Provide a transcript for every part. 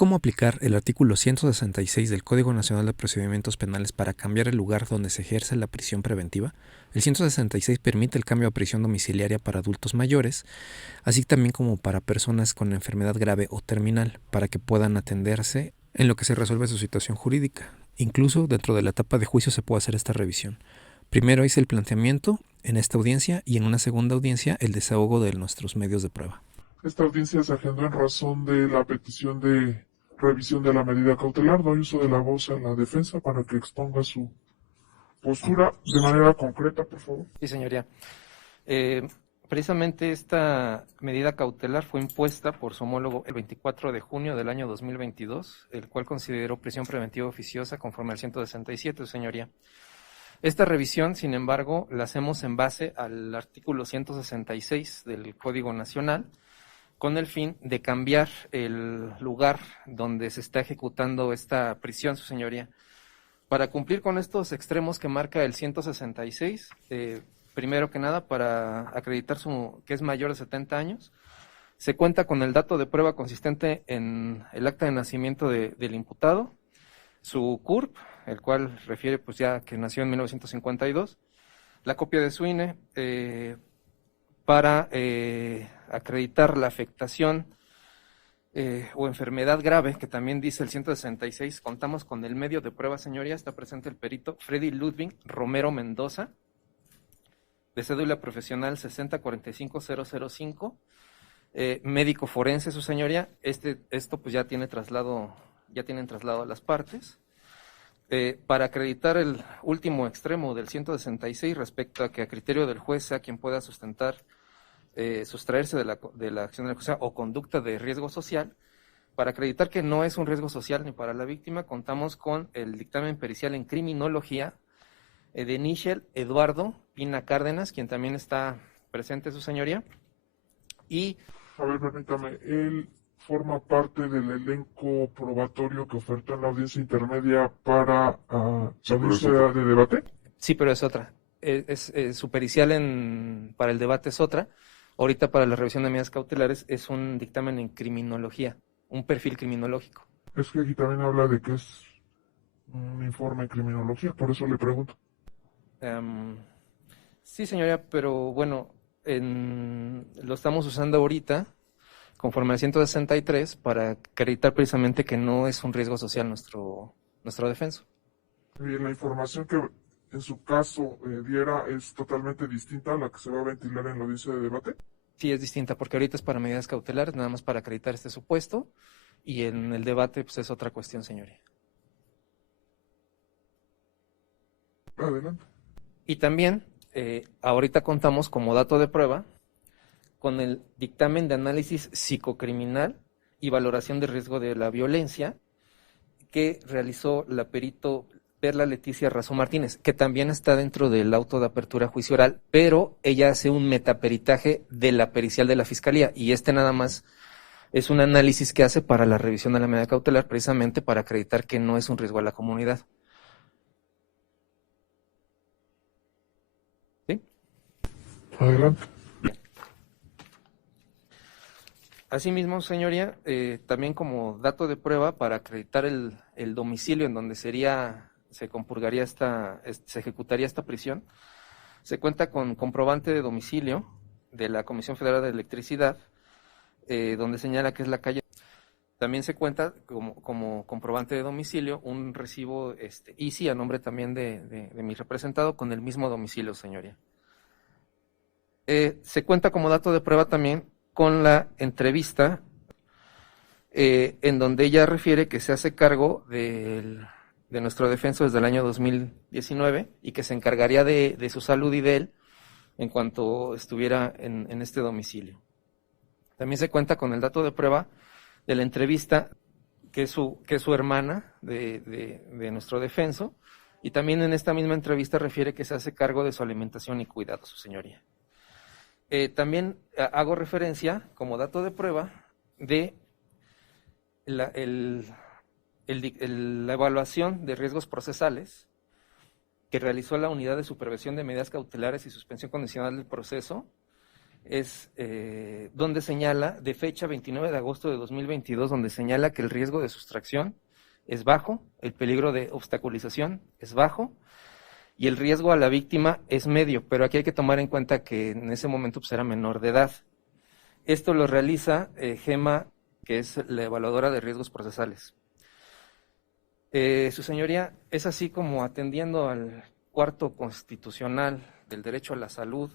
cómo aplicar el artículo 166 del Código Nacional de Procedimientos Penales para cambiar el lugar donde se ejerce la prisión preventiva. El 166 permite el cambio a prisión domiciliaria para adultos mayores, así también como para personas con enfermedad grave o terminal, para que puedan atenderse en lo que se resuelve su situación jurídica. Incluso dentro de la etapa de juicio se puede hacer esta revisión. Primero hice el planteamiento en esta audiencia y en una segunda audiencia el desahogo de nuestros medios de prueba. Esta audiencia se agendó en razón de la petición de revisión de la medida cautelar. Doy uso de la voz a la defensa para que exponga su postura de manera concreta, por favor. Sí, señoría. Precisamente esta medida cautelar fue impuesta por su homólogo el 24 de junio del año 2022, el cual consideró prisión preventiva oficiosa conforme al 167, señoría. Esta revisión, sin embargo, la hacemos en base al artículo 166 del Código Nacional, con el fin de cambiar el lugar donde se está ejecutando esta prisión, su señoría. Para cumplir con estos extremos que marca el 166, primero que nada, para acreditar que es mayor de 70 años, se cuenta con el dato de prueba consistente en el acta de nacimiento del imputado, su CURP, el cual refiere pues ya que nació en 1952, la copia de su INE, para acreditar la afectación o enfermedad grave, que también dice el 166, contamos con el medio de prueba, señoría, está presente el perito Freddy Ludwig Romero Mendoza, de cédula profesional 6045005, médico forense, su señoría. Esto pues ya tienen traslado a las partes. Para acreditar el último extremo del 166 respecto a que a criterio del juez sea quien pueda sustraerse de la acción de la justicia o conducta de riesgo social, para acreditar que no es un riesgo social ni para la víctima, contamos con el dictamen pericial en criminología de Nichel Eduardo Pina Cárdenas, quien también está presente, su señoría. Y A ver, permítame, él forma parte del elenco probatorio que ofertó en la audiencia intermedia para la audiencia de debate. Sí, pero es otra. Su pericial para el debate es otra. Ahorita para la revisión de medidas cautelares es un dictamen en criminología, un perfil criminológico. Es que aquí también habla de que es un informe en criminología, por eso le pregunto. Sí, señoría, pero bueno, lo estamos usando ahorita conforme al 163 para acreditar precisamente que no es un riesgo social nuestro defenso. Bien, la información que en su caso diera es totalmente distinta a la que se va a ventilar en la audiencia de debate. Sí, es distinta, porque ahorita es para medidas cautelares, nada más para acreditar este supuesto, y en el debate pues es otra cuestión, señoría. Adelante. Y también, ahorita contamos como dato de prueba con el dictamen de análisis psicocriminal y valoración de riesgo de la violencia que realizó la perito Perla Leticia Razó Martínez, que también está dentro del auto de apertura a juicio oral, pero ella hace un metaperitaje de la pericial de la Fiscalía, y nada más es un análisis que hace para la revisión de la medida cautelar, precisamente para acreditar que no es un riesgo a la comunidad. ¿Sí? Adelante. Asimismo, señoría, también como dato de prueba para acreditar el domicilio en donde se ejecutaría esta prisión, se cuenta con comprobante de domicilio de la Comisión Federal de Electricidad, donde señala que es la calle. También se cuenta como comprobante de domicilio un recibo ICI a nombre también de mi representado con el mismo domicilio, señoría. Se cuenta como dato de prueba también con la entrevista en donde ella refiere que se hace cargo de nuestro defenso desde el año 2019 y que se encargaría de su salud y de él en cuanto estuviera en este domicilio. También se cuenta con el dato de prueba de la entrevista que es su hermana de nuestro defenso, y también en esta misma entrevista refiere que se hace cargo de su alimentación y cuidado, su señoría. También hago referencia como dato de prueba de la evaluación de riesgos procesales que realizó la Unidad de Supervisión de Medidas Cautelares y Suspensión Condicional del Proceso es donde señala, de fecha 29 de agosto de 2022, donde señala que el riesgo de sustracción es bajo, el peligro de obstaculización es bajo y el riesgo a la víctima es medio, pero aquí hay que tomar en cuenta que en ese momento pues, era menor de edad. Esto lo realiza GEMA, que es la evaluadora de riesgos procesales. Su señoría, es así como atendiendo al cuarto constitucional del derecho a la salud,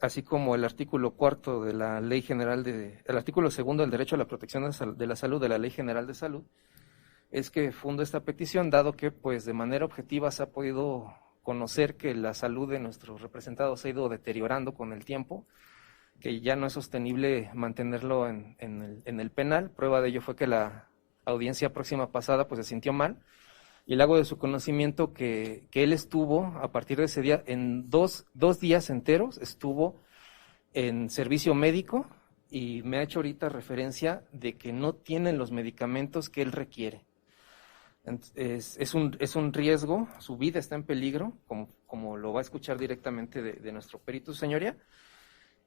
así como el artículo cuarto de la Ley General el artículo segundo del derecho a la protección de la salud de la Ley General de Salud, es que fundo esta petición, dado que pues de manera objetiva se ha podido conocer que la salud de nuestros representados se ha ido deteriorando con el tiempo, que ya no es sostenible mantenerlo en el penal. Prueba de ello fue que la audiencia próxima pasada pues se sintió mal, y le hago de su conocimiento que él estuvo, a partir de ese día, en dos días enteros, estuvo en servicio médico, y me ha hecho ahorita referencia de que no tienen los medicamentos que él requiere. Es un riesgo, su vida está en peligro, como lo va a escuchar directamente de nuestro perito, su señoría,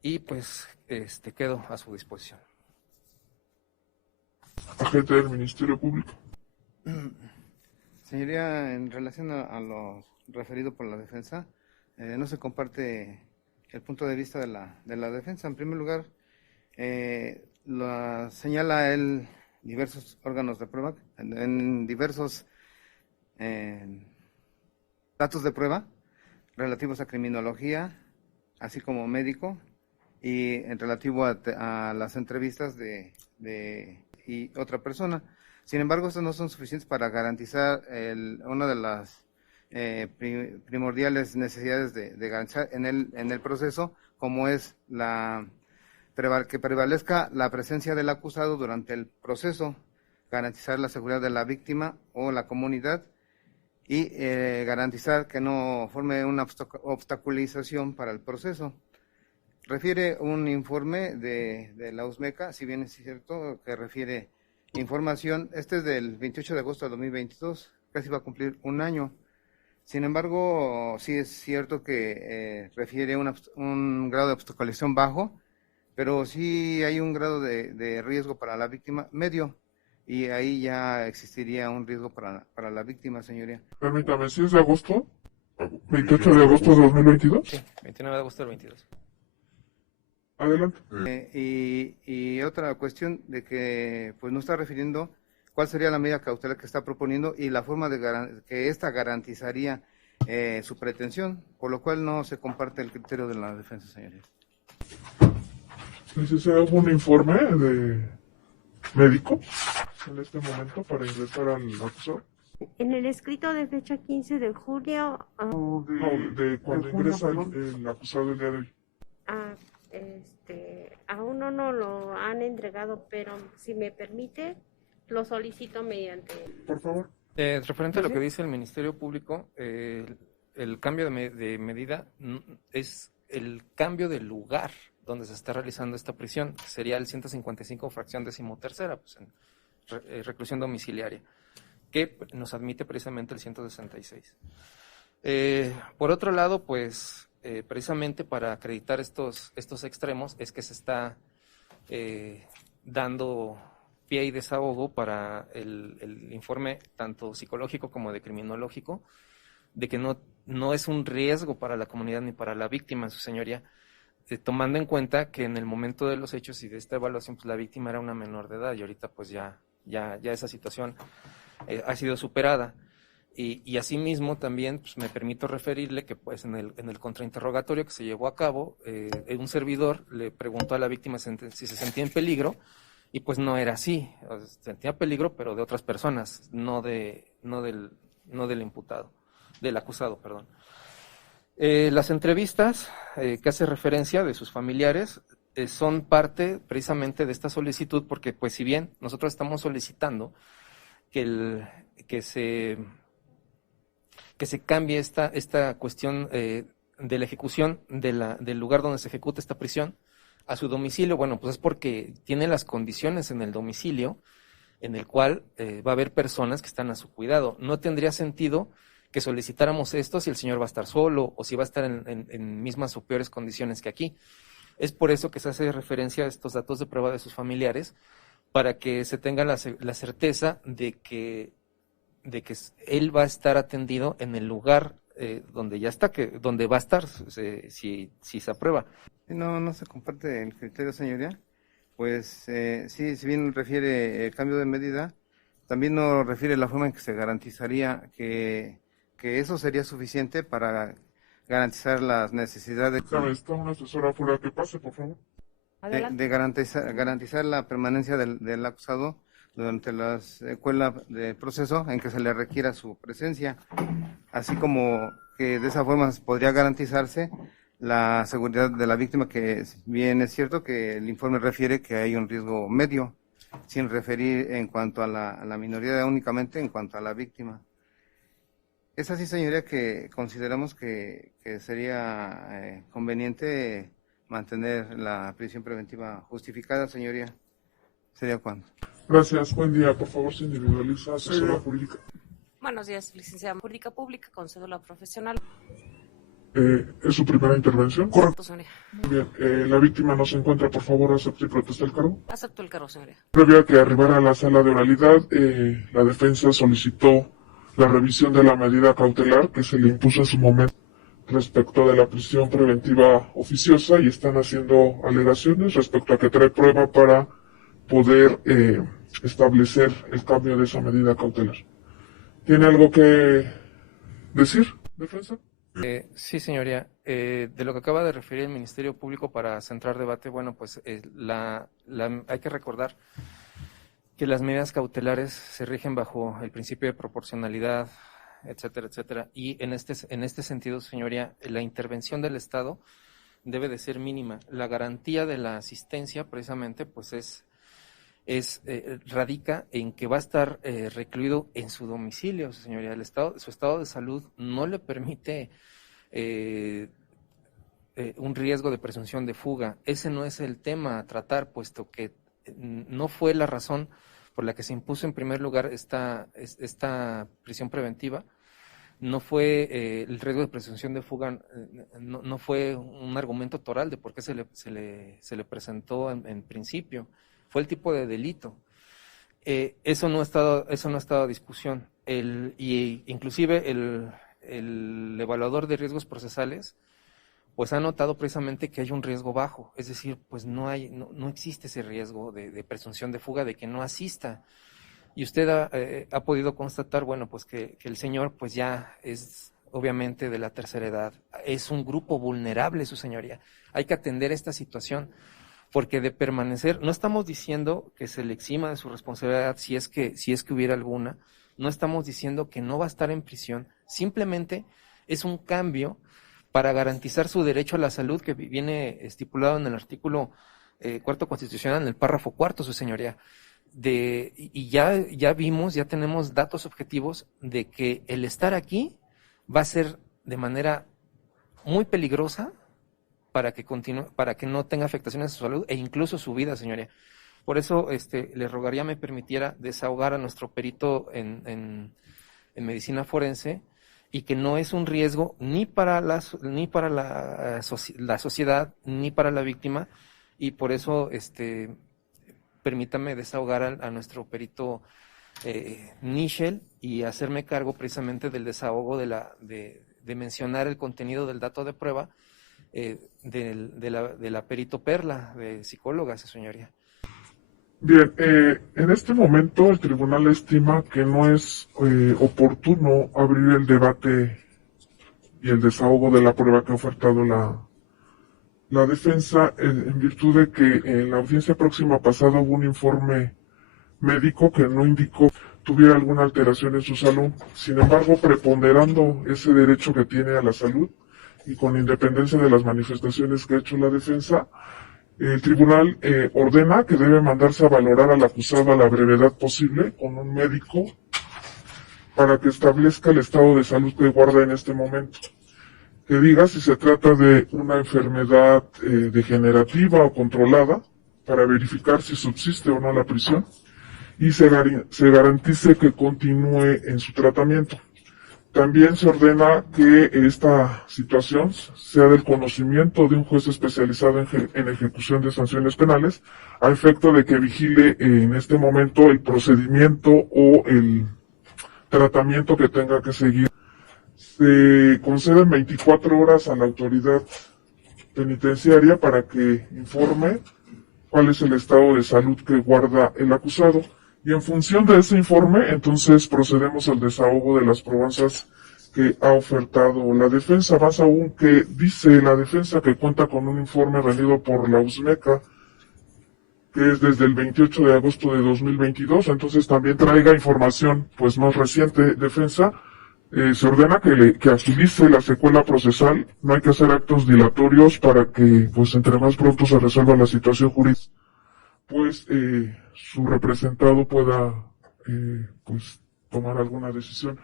y pues quedo a su disposición. Agente del Ministerio Público. Señoría, en relación a lo referido por la defensa, no se comparte el punto de vista de la defensa. En primer lugar, señala él diversos órganos de prueba, en diversos datos de prueba relativos a criminología, así como médico, y en relativo a las entrevistas y otra persona. Sin embargo, estos no son suficientes para garantizar una de las primordiales necesidades de garantizar en el proceso, como es que prevalezca la presencia del acusado durante el proceso, garantizar la seguridad de la víctima o la comunidad y garantizar que no forme una obstaculización para el proceso. Refiere un informe de la USMECA, si bien es cierto que refiere información, este es del 28 de agosto de 2022, casi va a cumplir un año. Sin embargo, sí es cierto que refiere un grado de obstaculización bajo, pero sí hay un grado de riesgo para la víctima medio, y ahí ya existiría un riesgo para la víctima, señoría. Permítame, ¿si es de agosto? ¿28 de agosto de 2022? Sí, 29 de agosto del 22. Adelante. Y otra cuestión de que pues no está refiriendo cuál sería la medida cautelar que está proponiendo y la forma que ésta garantizaría su pretensión, por lo cual no se comparte el criterio de la defensa, señorías. ¿Necesita algún informe de médico en este momento para ingresar al acusado? En el escrito de fecha 15 de junio, No, de cuando ingresa el acusado el día de hoy. aún no nos lo han entregado, pero si me permite, lo solicito mediante... Por favor. Referente a lo que dice el Ministerio Público, el cambio de medida es el cambio de lugar donde se está realizando esta prisión, que sería el 155 fracción 13ª, pues en reclusión domiciliaria, que nos admite precisamente el 166. Por otro lado, pues precisamente para acreditar estos extremos es que se está dando pie y desahogo para el informe tanto psicológico como de criminológico, de que no es un riesgo para la comunidad ni para la víctima, su señoría, tomando en cuenta que en el momento de los hechos y de esta evaluación, pues la víctima era una menor de edad y ahorita pues ya esa situación ha sido superada. Y asimismo también pues, me permito referirle que pues en el contrainterrogatorio que se llevó a cabo, un servidor le preguntó a la víctima si se sentía en peligro, y pues no era así, o sea, sentía peligro pero de otras personas, no del imputado, del acusado, perdón. Las entrevistas que hace referencia de sus familiares son parte precisamente de esta solicitud, porque pues si bien nosotros estamos solicitando que se cambie esta cuestión de la ejecución del lugar donde se ejecuta esta prisión a su domicilio, bueno, pues es porque tiene las condiciones en el domicilio en el cual va a haber personas que están a su cuidado. No tendría sentido que solicitáramos esto si el señor va a estar solo o si va a estar en mismas o peores condiciones que aquí. Es por eso que se hace referencia a estos datos de prueba de sus familiares, para que se tenga la certeza de que él va a estar atendido en el lugar donde ya está, donde va a estar si se aprueba. No se comparte el criterio, señoría. Pues sí, si bien refiere el cambio de medida, también nos refiere la forma en que se garantizaría que eso sería suficiente para garantizar las necesidades Está una asesora afuera, que pase, por favor. de garantizar la permanencia del acusado durante la secuela del proceso en que se le requiera su presencia, así como que de esa forma podría garantizarse la seguridad de la víctima, que bien es cierto que el informe refiere que hay un riesgo medio, sin referir en cuanto a la minoría, únicamente en cuanto a la víctima. Es así, señoría, que consideramos que sería conveniente mantener la prisión preventiva justificada, señoría. ¿Sería cuándo? Gracias, buen día. Por favor, se individualiza, asesora jurídica. Buenos días, licenciada jurídica pública con cédula profesional. ¿Es su primera intervención? Correcto, señoría. Bien, la víctima no se encuentra, por favor, acepte y protesta el cargo. Acepto el cargo, señoría. Previo a que arribara a la sala de oralidad, la defensa solicitó la revisión de la medida cautelar que se le impuso en su momento respecto de la prisión preventiva oficiosa, y están haciendo alegaciones respecto a que trae prueba para poder establecer el cambio de esa medida cautelar. ¿Tiene algo que decir, defensa? Sí, señoría. De lo que acaba de referir el Ministerio Público para centrar debate, bueno, pues hay que recordar que las medidas cautelares se rigen bajo el principio de proporcionalidad, etcétera, etcétera. Y en este sentido, señoría, la intervención del Estado debe de ser mínima. La garantía de la asistencia, precisamente, pues radica en que va a estar recluido en su domicilio, señoría. Su estado de salud no le permite un riesgo de presunción de fuga. Ese no es el tema a tratar, puesto que no fue la razón por la que se impuso en primer lugar esta prisión preventiva. No fue el riesgo de presunción de fuga, no fue un argumento toral de por qué se le presentó en principio. Fue el tipo de delito. Eso no ha estado a discusión. Inclusive el evaluador de riesgos procesales pues ha notado precisamente que hay un riesgo bajo, es decir, pues no existe ese riesgo de presunción de fuga, de que no asista. Y usted ha podido constatar, bueno, pues que el señor pues ya es obviamente de la tercera edad, es un grupo vulnerable, su señoría. Hay que atender esta situación, porque de permanecer, no estamos diciendo que se le exima de su responsabilidad si es que hubiera alguna, no estamos diciendo que no va a estar en prisión, simplemente es un cambio para garantizar su derecho a la salud que viene estipulado en el artículo 4º constitucional, en el párrafo 4º, su señoría. Y ya vimos, ya tenemos datos objetivos de que el estar aquí va a ser de manera muy peligrosa para que no tenga afectaciones a su salud e incluso su vida, señoría. Por eso le rogaría me permitiera desahogar a nuestro perito en medicina forense, y que no es un riesgo ni para la sociedad ni para la víctima, y por eso permítame desahogar a nuestro perito Nichel y hacerme cargo precisamente del desahogo de mencionar el contenido del dato de prueba de la perito Perla, de psicóloga, su señoría. Bien, en este momento el tribunal estima que no es oportuno abrir el debate y el desahogo de la prueba que ha ofertado la defensa, en virtud de que en la audiencia próxima pasada hubo un informe médico que no indicó tuviera alguna alteración en su salud. Sin embargo, preponderando ese derecho que tiene a la salud y con independencia de las manifestaciones que ha hecho la defensa, el tribunal ordena que debe mandarse a valorar al acusado a la brevedad posible con un médico para que establezca el estado de salud que guarda en este momento. Que diga si se trata de una enfermedad degenerativa o controlada, para verificar si subsiste o no la prisión, y se garantice que continúe en su tratamiento. También se ordena que esta situación sea del conocimiento de un juez especializado en ejecución de sanciones penales, a efecto de que vigile en este momento el procedimiento o el tratamiento que tenga que seguir. Se conceden 24 horas a la autoridad penitenciaria para que informe cuál es el estado de salud que guarda el acusado. Y en función de ese informe, entonces procedemos al desahogo de las probanzas que ha ofertado la defensa. Más aún que dice la defensa que cuenta con un informe rendido por la USMECA, que es desde el 28 de agosto de 2022, entonces también traiga información pues más reciente. Defensa, se ordena que agilice la secuela procesal, no hay que hacer actos dilatorios para que pues entre más pronto se resuelva la situación jurídica, pues su representado pueda pues tomar alguna decisión.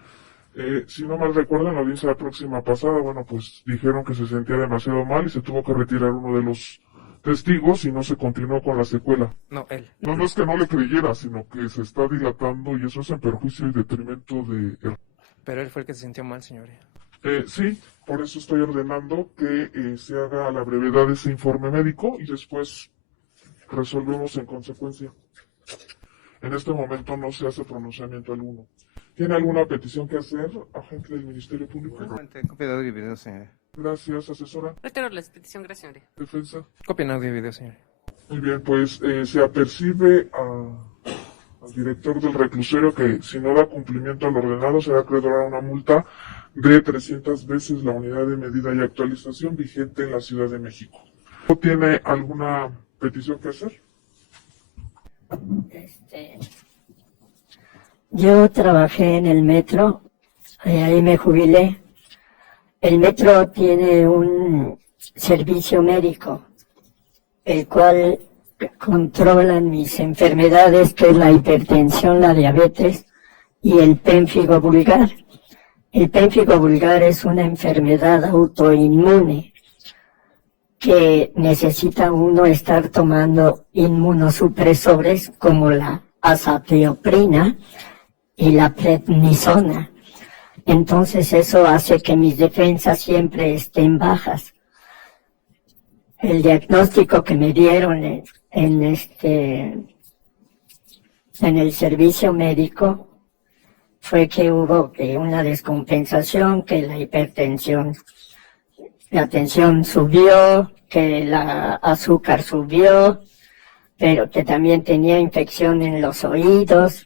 Si no mal recuerdo, en la audiencia próxima pasada, bueno, pues dijeron que se sentía demasiado mal y se tuvo que retirar uno de los testigos y no se continuó con la secuela. No, él. No es que no le creyera, sino que se está dilatando y eso es en perjuicio y detrimento de él. Pero él fue el que se sintió mal, señoría. Sí, por eso estoy ordenando que se haga a la brevedad ese informe médico y después resolvemos en consecuencia. En este momento no se hace pronunciamiento alguno. ¿Tiene alguna petición que hacer, agente del Ministerio Público? Copia de audio y video, señoría. Gracias, asesora. Retiro la petición, gracias, señoría. Defensa. Copia en audio y video, señoría. Muy bien, pues se apercibe al director del reclusorio que si no da cumplimiento al ordenado será acreedor a una multa de 300 veces la unidad de medida y actualización vigente en la Ciudad de México. ¿Tiene alguna petición que hacer? Yo trabajé en el metro, ahí me jubilé. El metro tiene un servicio médico, el cual controlan mis enfermedades, que es la hipertensión, la diabetes y el pénfigo vulgar. El pénfigo vulgar es una enfermedad autoinmune que necesita uno estar tomando inmunosupresores como la azatioprina y la prednisona. Entonces eso hace que mis defensas siempre estén bajas. El diagnóstico que me dieron en el servicio médico fue que hubo una descompensación, que la tensión subió, que la azúcar subió, pero que también tenía infección en los oídos.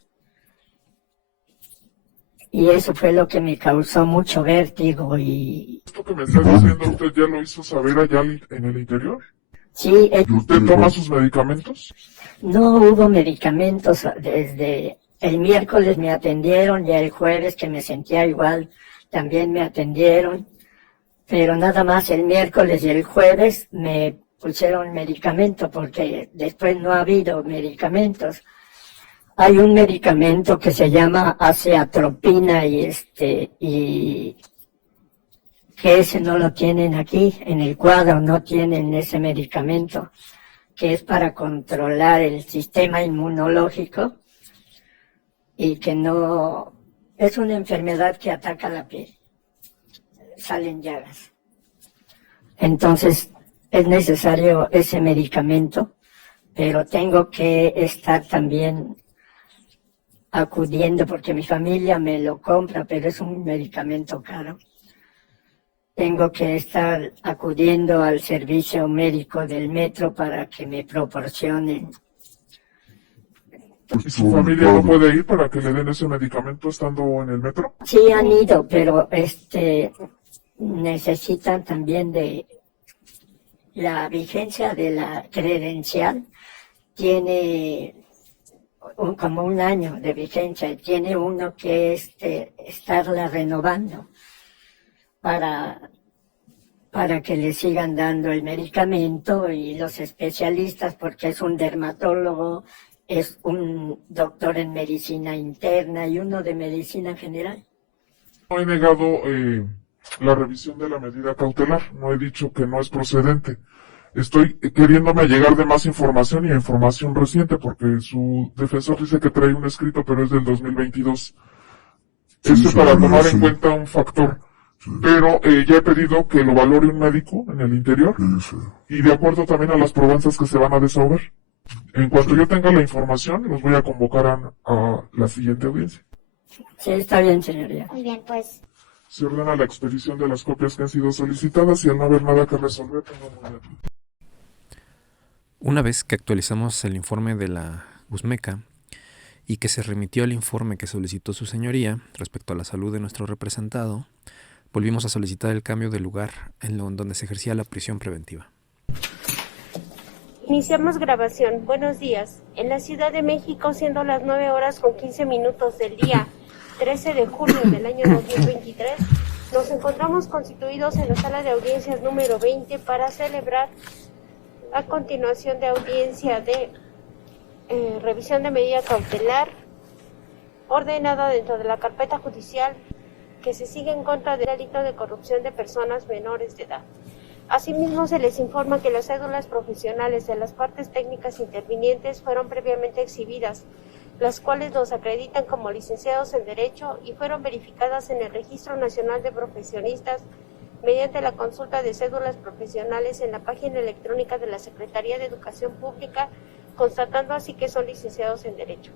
Y eso fue lo que me causó mucho vértigo y... ¿Esto que me está diciendo usted ya lo hizo saber allá en el interior? Sí. ¿Y usted toma sus medicamentos? No hubo medicamentos. Desde el miércoles me atendieron y el jueves, que me sentía igual, también me atendieron. Pero nada más el miércoles y el jueves me pusieron medicamento porque después no ha habido medicamentos. Hay un medicamento que se llama azeatropina y que ese no lo tienen aquí, en el cuadro no tienen ese medicamento, que es para controlar el sistema inmunológico y que no, es una enfermedad que ataca la piel, salen llagas. Entonces es necesario ese medicamento, pero tengo que estar también acudiendo, porque mi familia me lo compra, pero es un medicamento caro. Tengo que estar acudiendo al servicio médico del metro para que me proporcionen. ¿Y su familia no puede ir para que le den ese medicamento estando en el metro? Sí han ido, pero necesitan también de la vigencia de la credencial. Tiene como un año de vigencia y tiene uno que estarla renovando para que le sigan dando el medicamento, y los especialistas, porque es un dermatólogo, es un doctor en medicina interna y uno de medicina general. No he negado la revisión de la medida cautelar, no he dicho que no es procedente. Estoy queriéndome llegar de más información y información reciente, porque su defensor dice que trae un escrito, pero es del 2022. para tomar en cuenta un factor. Pero ya he pedido que lo valore un médico en el interior y de acuerdo también a las probanzas que se van a desahogar. En cuanto yo tenga la información, los voy a convocar a la siguiente audiencia. Sí, está bien, señoría. Muy bien, pues. Se ordena la expedición de las copias que han sido solicitadas y al no haber nada que resolver, tengo muy bien. Una vez que actualizamos el informe de la USMECA y que se remitió el informe que solicitó su señoría respecto a la salud de nuestro representado, volvimos a solicitar el cambio de lugar en donde se ejercía la prisión preventiva. Iniciamos grabación. Buenos días. En la Ciudad de México, siendo las 9:15 del día 13 de julio del año 2023, nos encontramos constituidos en la sala de audiencias número 20 para celebrar a continuación de audiencia de revisión de medida cautelar ordenada dentro de la carpeta judicial que se sigue en contra del delito de corrupción de personas menores de edad. Asimismo, se les informa que las cédulas profesionales de las partes técnicas intervinientes fueron previamente exhibidas, las cuales los acreditan como licenciados en Derecho y fueron verificadas en el Registro Nacional de Profesionistas mediante la consulta de cédulas profesionales en la página electrónica de la Secretaría de Educación Pública, constatando así que son licenciados en Derecho.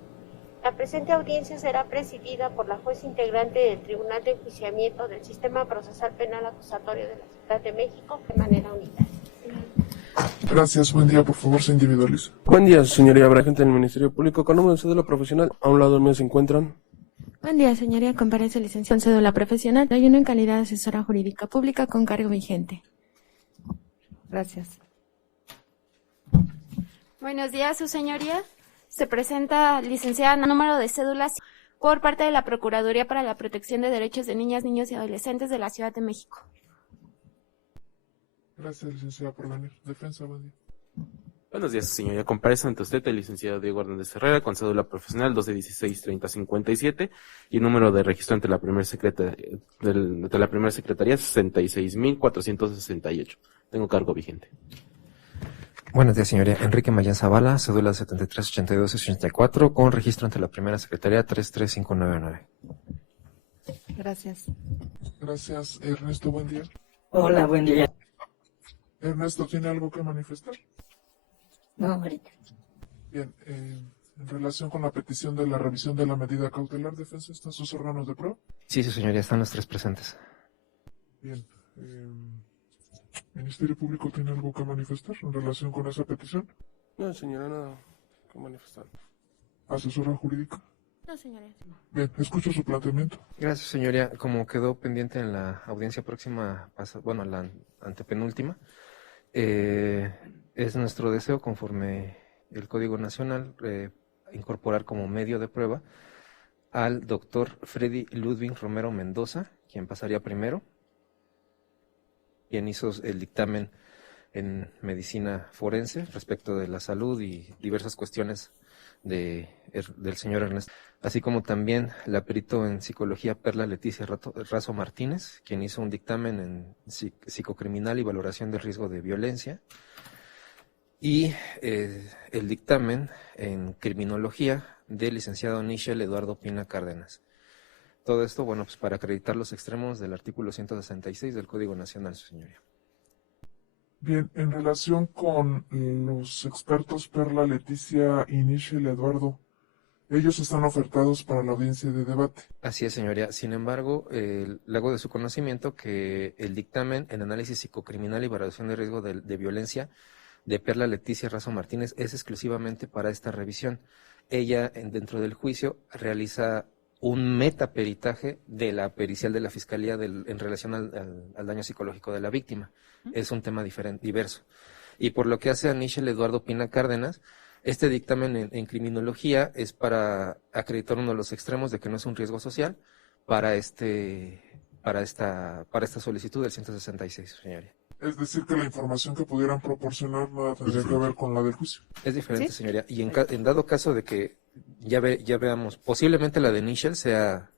La presente audiencia será presidida por la juez integrante del Tribunal de Enjuiciamiento del Sistema Procesal Penal Acusatorio de la Ciudad de México de manera unitaria. Gracias, buen día, por favor, se individualiza. Buen día, señoría. Habrá gente del Ministerio Público con número de cédula profesional. A un lado mío se encuentran. Buen día, señoría. Comparece licenciado en cédula profesional. Hay uno en calidad de asesora jurídica pública con cargo vigente. Gracias. Buenos días, su señoría. Se presenta licenciada número de cédulas por parte de la Procuraduría para la Protección de Derechos de Niñas, Niños y Adolescentes de la Ciudad de México. Gracias, licenciada, por venir. Defensa, buen día. Buenos días, señoría. Comparece ante usted el licenciado Diego Hernández Herrera con cédula profesional 1216-3057 y número de registro ante la primera secretaría, de la primera secretaría 66.468. Tengo cargo vigente. Buenos días, señoría. Enrique Mayán Zavala, cédula 7382-84, con registro ante la primera secretaría 33599. Gracias. Gracias, Ernesto, buen día. Hola, buen día. Ernesto, ¿tiene algo que manifestar? No, ahorita. Bien, en relación con la petición de la revisión de la medida cautelar, defensa, ¿están sus órganos de prueba? Sí, su señoría, están los tres presentes. Bien, ¿Ministerio Público tiene algo que manifestar en relación con esa petición? No, señora, nada que manifestar. ¿Asesora jurídica? No, señoría. Bien, escucho su planteamiento. Gracias, señoría. Como quedó pendiente en la audiencia próxima, bueno, la antepenúltima, es nuestro deseo, conforme el Código Nacional, incorporar como medio de prueba al doctor Freddy Ludwig Romero Mendoza, quien pasaría primero, quien hizo el dictamen en medicina forense respecto de la salud y diversas cuestiones del señor Ernesto, así como también la perito en psicología Perla Leticia Razo Martínez, quien hizo un dictamen en psicocriminal y valoración del riesgo de violencia, y el dictamen en criminología del licenciado Nichel Eduardo Pina Cárdenas. Todo esto, bueno, pues para acreditar los extremos del artículo 166 del Código Nacional, su señoría. Bien, en relación con los expertos Perla Leticia y Nichel Eduardo, ellos están ofertados para la audiencia de debate. Así es, señoría. Sin embargo, le hago de su conocimiento que el dictamen en análisis psicocriminal y valoración de riesgo de violencia de Perla Leticia Razo Martínez es exclusivamente para esta revisión. Ella, dentro del juicio, realiza un metaperitaje de la pericial de la Fiscalía en relación al daño psicológico de la víctima. Es un tema diverso. Y por lo que hace a Nichel Eduardo Pina Cárdenas, este dictamen en criminología es para acreditar uno de los extremos de que no es un riesgo social para esta solicitud del 166, señoría. Es decir, que la información que pudieran proporcionar nada tendría que ver con la del juicio. Es diferente, ¿sí? Señoría. Y en dado caso de que ya veamos, posiblemente la de Nichel sea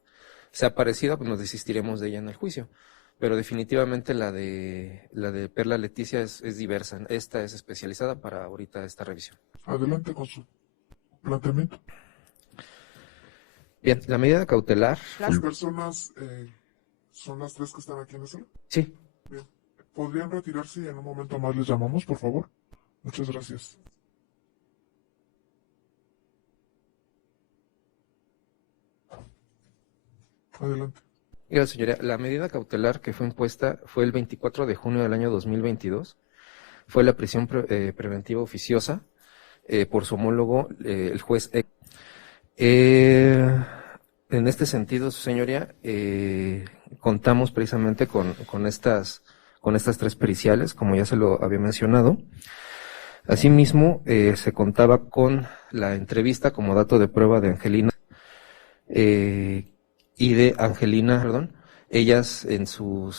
parecida, pues nos desistiremos de ella en el juicio. Pero definitivamente la de Perla Leticia es diversa. Esta es especializada para ahorita esta revisión. Adelante con su planteamiento. Bien, la medida cautelar. ¿Las personas son las tres que están aquí en la sala? Sí. Bien. ¿Podrían retirarse y en un momento más les llamamos, por favor? Muchas gracias. Adelante. Mira, señoría, la medida cautelar que fue impuesta fue el 24 de junio del año 2022. Fue la prisión preventiva oficiosa por su homólogo, el juez. En este sentido, su señoría, contamos precisamente con estas tres periciales, como ya se lo había mencionado. Asimismo, se contaba con la entrevista como dato de prueba de Angelina y de Angelina, perdón. Ellas en su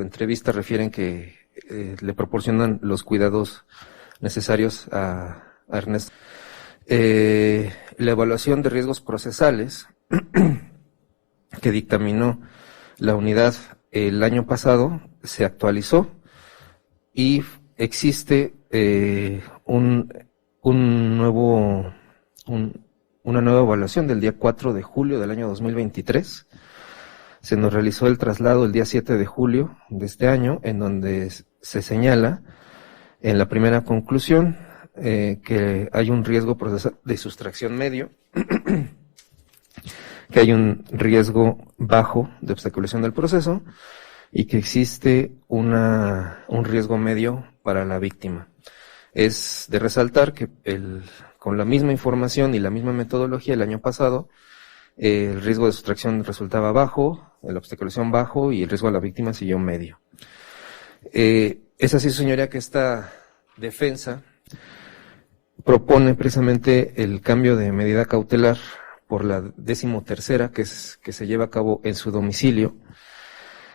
entrevista refieren que le proporcionan los cuidados necesarios a Ernesto. La evaluación de riesgos procesales que dictaminó la unidad el año pasado se actualizó y existe una nueva evaluación del día 4 de julio del año 2023. Se nos realizó el traslado el día 7 de julio de este año, en donde se señala en la primera conclusión que hay un riesgo procesal de sustracción medio, que hay un riesgo bajo de obstaculización del proceso y que existe un riesgo medio para la víctima. Es de resaltar que con la misma información y la misma metodología el año pasado, el riesgo de sustracción resultaba bajo, la obstaculización bajo y el riesgo a la víctima siguió medio. Es así, señoría, que esta defensa propone precisamente el cambio de medida cautelar por la 13ª que se lleva a cabo en su domicilio.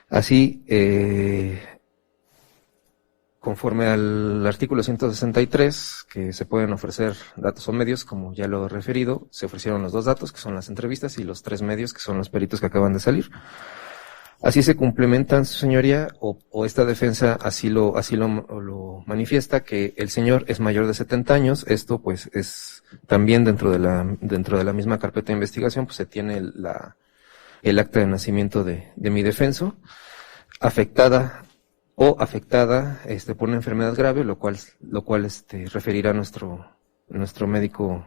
Así, conforme al artículo 163, que se pueden ofrecer datos o medios, como ya lo he referido, se ofrecieron los 2 datos, que son las entrevistas, y los 3 medios, que son los peritos que acaban de salir. Así se complementan, su señoría, o esta defensa así lo manifiesta, que el señor es mayor de 70 años. Esto pues es también dentro de la misma carpeta de investigación, pues se tiene el acta de nacimiento de mi defenso, afectada por una enfermedad grave, lo cual referirá nuestro médico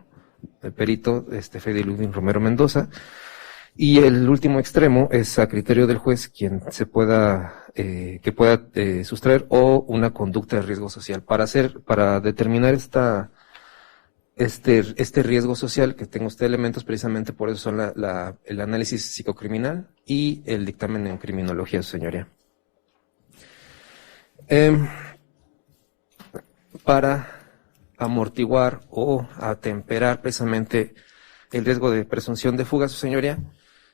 perito, Fede Ludwig Romero Mendoza. Y el último extremo es a criterio del juez quien que pueda sustraer o una conducta de riesgo social. Para determinar este riesgo social, que tenga usted elementos, precisamente por eso son el análisis psicocriminal y el dictamen en criminología, su señoría. Para amortiguar o atemperar precisamente el riesgo de presunción de fuga, su señoría,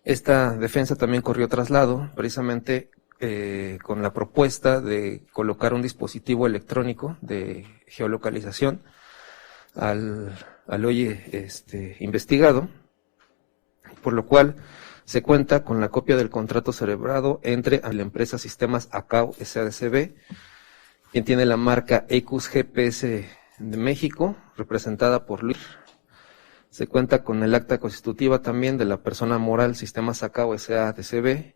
esta defensa también corrió traslado, precisamente con la propuesta de colocar un dispositivo electrónico de geolocalización al hoy investigado, por lo cual se cuenta con la copia del contrato celebrado entre la empresa Sistemas ACAO SADCB, quien tiene la marca ECUS GPS de México, representada por Luis. Se cuenta con el acta constitutiva también de la persona moral Sistemas ACAO SADCB,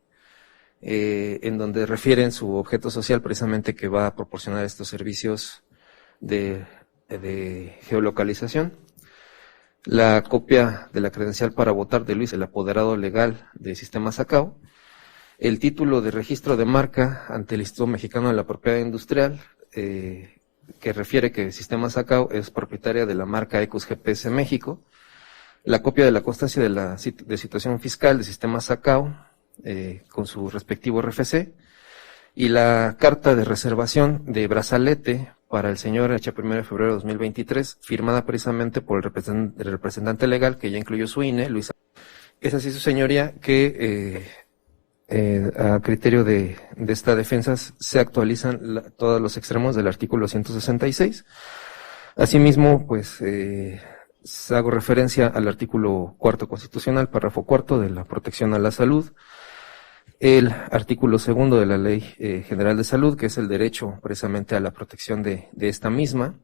en donde refieren su objeto social precisamente que va a proporcionar estos servicios de geolocalización. La copia de la credencial para votar de Luis, el apoderado legal de Sistemas ACAO, el título de registro de marca ante el Instituto Mexicano de la Propiedad Industrial, que refiere que Sistemas ACAO es propietaria de la marca ECUS GPS México, la copia de la constancia de situación fiscal de Sistemas ACAO, con su respectivo RFC, y la carta de reservación de brazalete para el señor hecha 1 de febrero de 2023, firmada precisamente por el representante legal, que ya incluyó su INE, Luis. Es así, su señoría, que a criterio de esta defensa se actualizan todos los extremos del artículo 166. Asimismo, pues hago referencia al artículo 4 constitucional, párrafo 4 de la protección a la salud, el artículo 2 de la Ley General de Salud, que es el derecho precisamente a la protección de esta misma,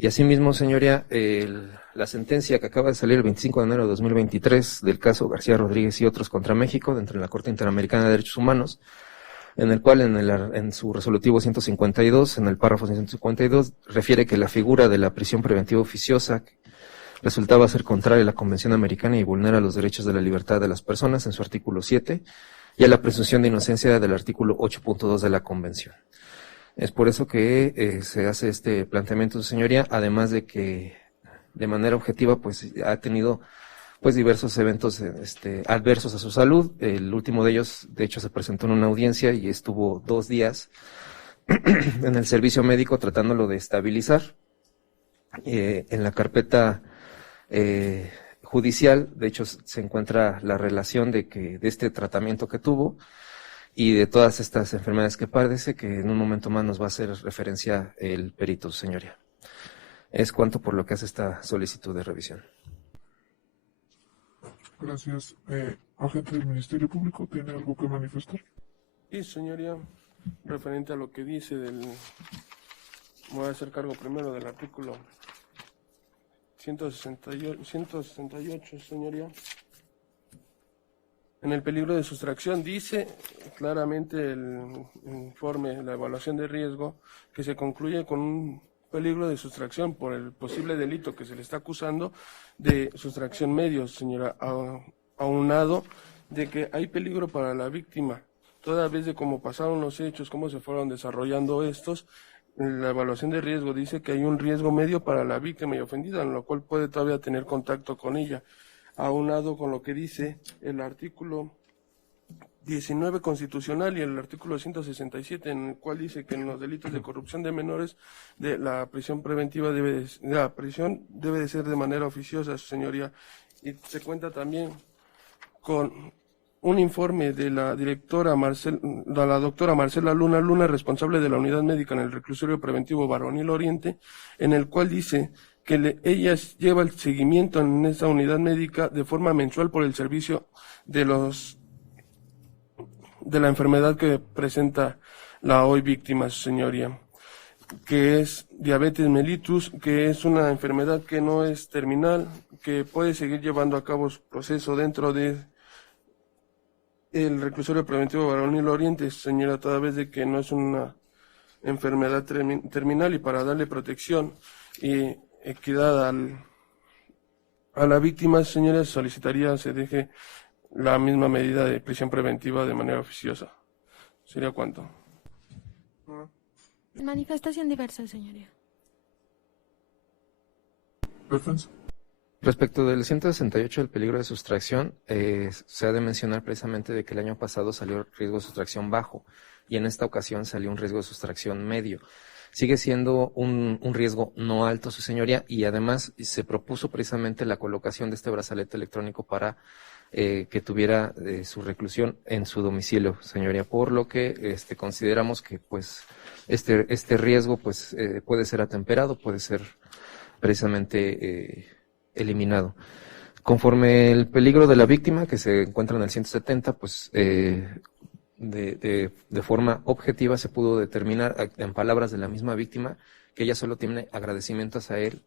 Y asimismo, señoría, la sentencia que acaba de salir el 25 de enero de 2023 del caso García Rodríguez y otros contra México, dentro de la Corte Interamericana de Derechos Humanos, en el cual en su resolutivo 152, en el párrafo 152, refiere que la figura de la prisión preventiva oficiosa resultaba ser contraria a la Convención Americana y vulnera los derechos de la libertad de las personas en su artículo 7 y a la presunción de inocencia del artículo 8.2 de la Convención. Es por eso que se hace este planteamiento, señoría, además de que de manera objetiva pues ha tenido pues diversos eventos adversos a su salud. El último de ellos, de hecho, se presentó en una audiencia y estuvo 2 días en el servicio médico tratándolo de estabilizar. En la carpeta judicial, de hecho, se encuentra la relación de este tratamiento que tuvo y de todas estas enfermedades que padece, que en un momento más nos va a hacer referencia el perito, señoría. Es cuanto por lo que hace esta solicitud de revisión. Gracias. Agente del Ministerio Público, ¿tiene algo que manifestar? Sí, señoría, referente a lo que dice voy a hacer cargo primero del artículo 168, señoría. En el peligro de sustracción dice claramente el informe, la evaluación de riesgo, que se concluye con un peligro de sustracción por el posible delito que se le está acusando de sustracción medio, señora, aunado de que hay peligro para la víctima, toda vez de cómo pasaron los hechos, cómo se fueron desarrollando estos. La evaluación de riesgo dice que hay un riesgo medio para la víctima y ofendida, en lo cual puede todavía tener contacto con ella, aunado con lo que dice el artículo 19 constitucional y el artículo 167, en el cual dice que en los delitos de corrupción de menores, la prisión preventiva debe de ser de manera oficiosa, señoría. Y se cuenta también con un informe de la doctora Marcela Luna, responsable de la unidad médica en el reclusorio preventivo Varonil Oriente, en el cual dice que ella lleva el seguimiento en esa unidad médica de forma mensual por el servicio de la enfermedad que presenta la hoy víctima, señoría, que es diabetes mellitus, que es una enfermedad que no es terminal, que puede seguir llevando a cabo su proceso dentro de el reclusorio preventivo Varonil Oriente, señora, toda vez de que no es una enfermedad terminal, y para darle protección y equidad a la víctima, señora, solicitaría se deje la misma medida de prisión preventiva de manera oficiosa. ¿Sería cuánto? Manifestación diversa, señoría. Defensa. Respecto del 168 del peligro de sustracción, se ha de mencionar precisamente de que el año pasado salió riesgo de sustracción bajo y en esta ocasión salió un riesgo de sustracción medio. Sigue siendo un riesgo no alto, su señoría, y además se propuso precisamente la colocación de este brazalete electrónico para que tuviera su reclusión en su domicilio, señoría, por lo que consideramos que pues este riesgo pues puede ser atemperado, puede ser precisamente eliminado. Conforme el peligro de la víctima, que se encuentra en el 170, pues de forma objetiva se pudo determinar, en palabras de la misma víctima, que ella solo tiene agradecimientos a él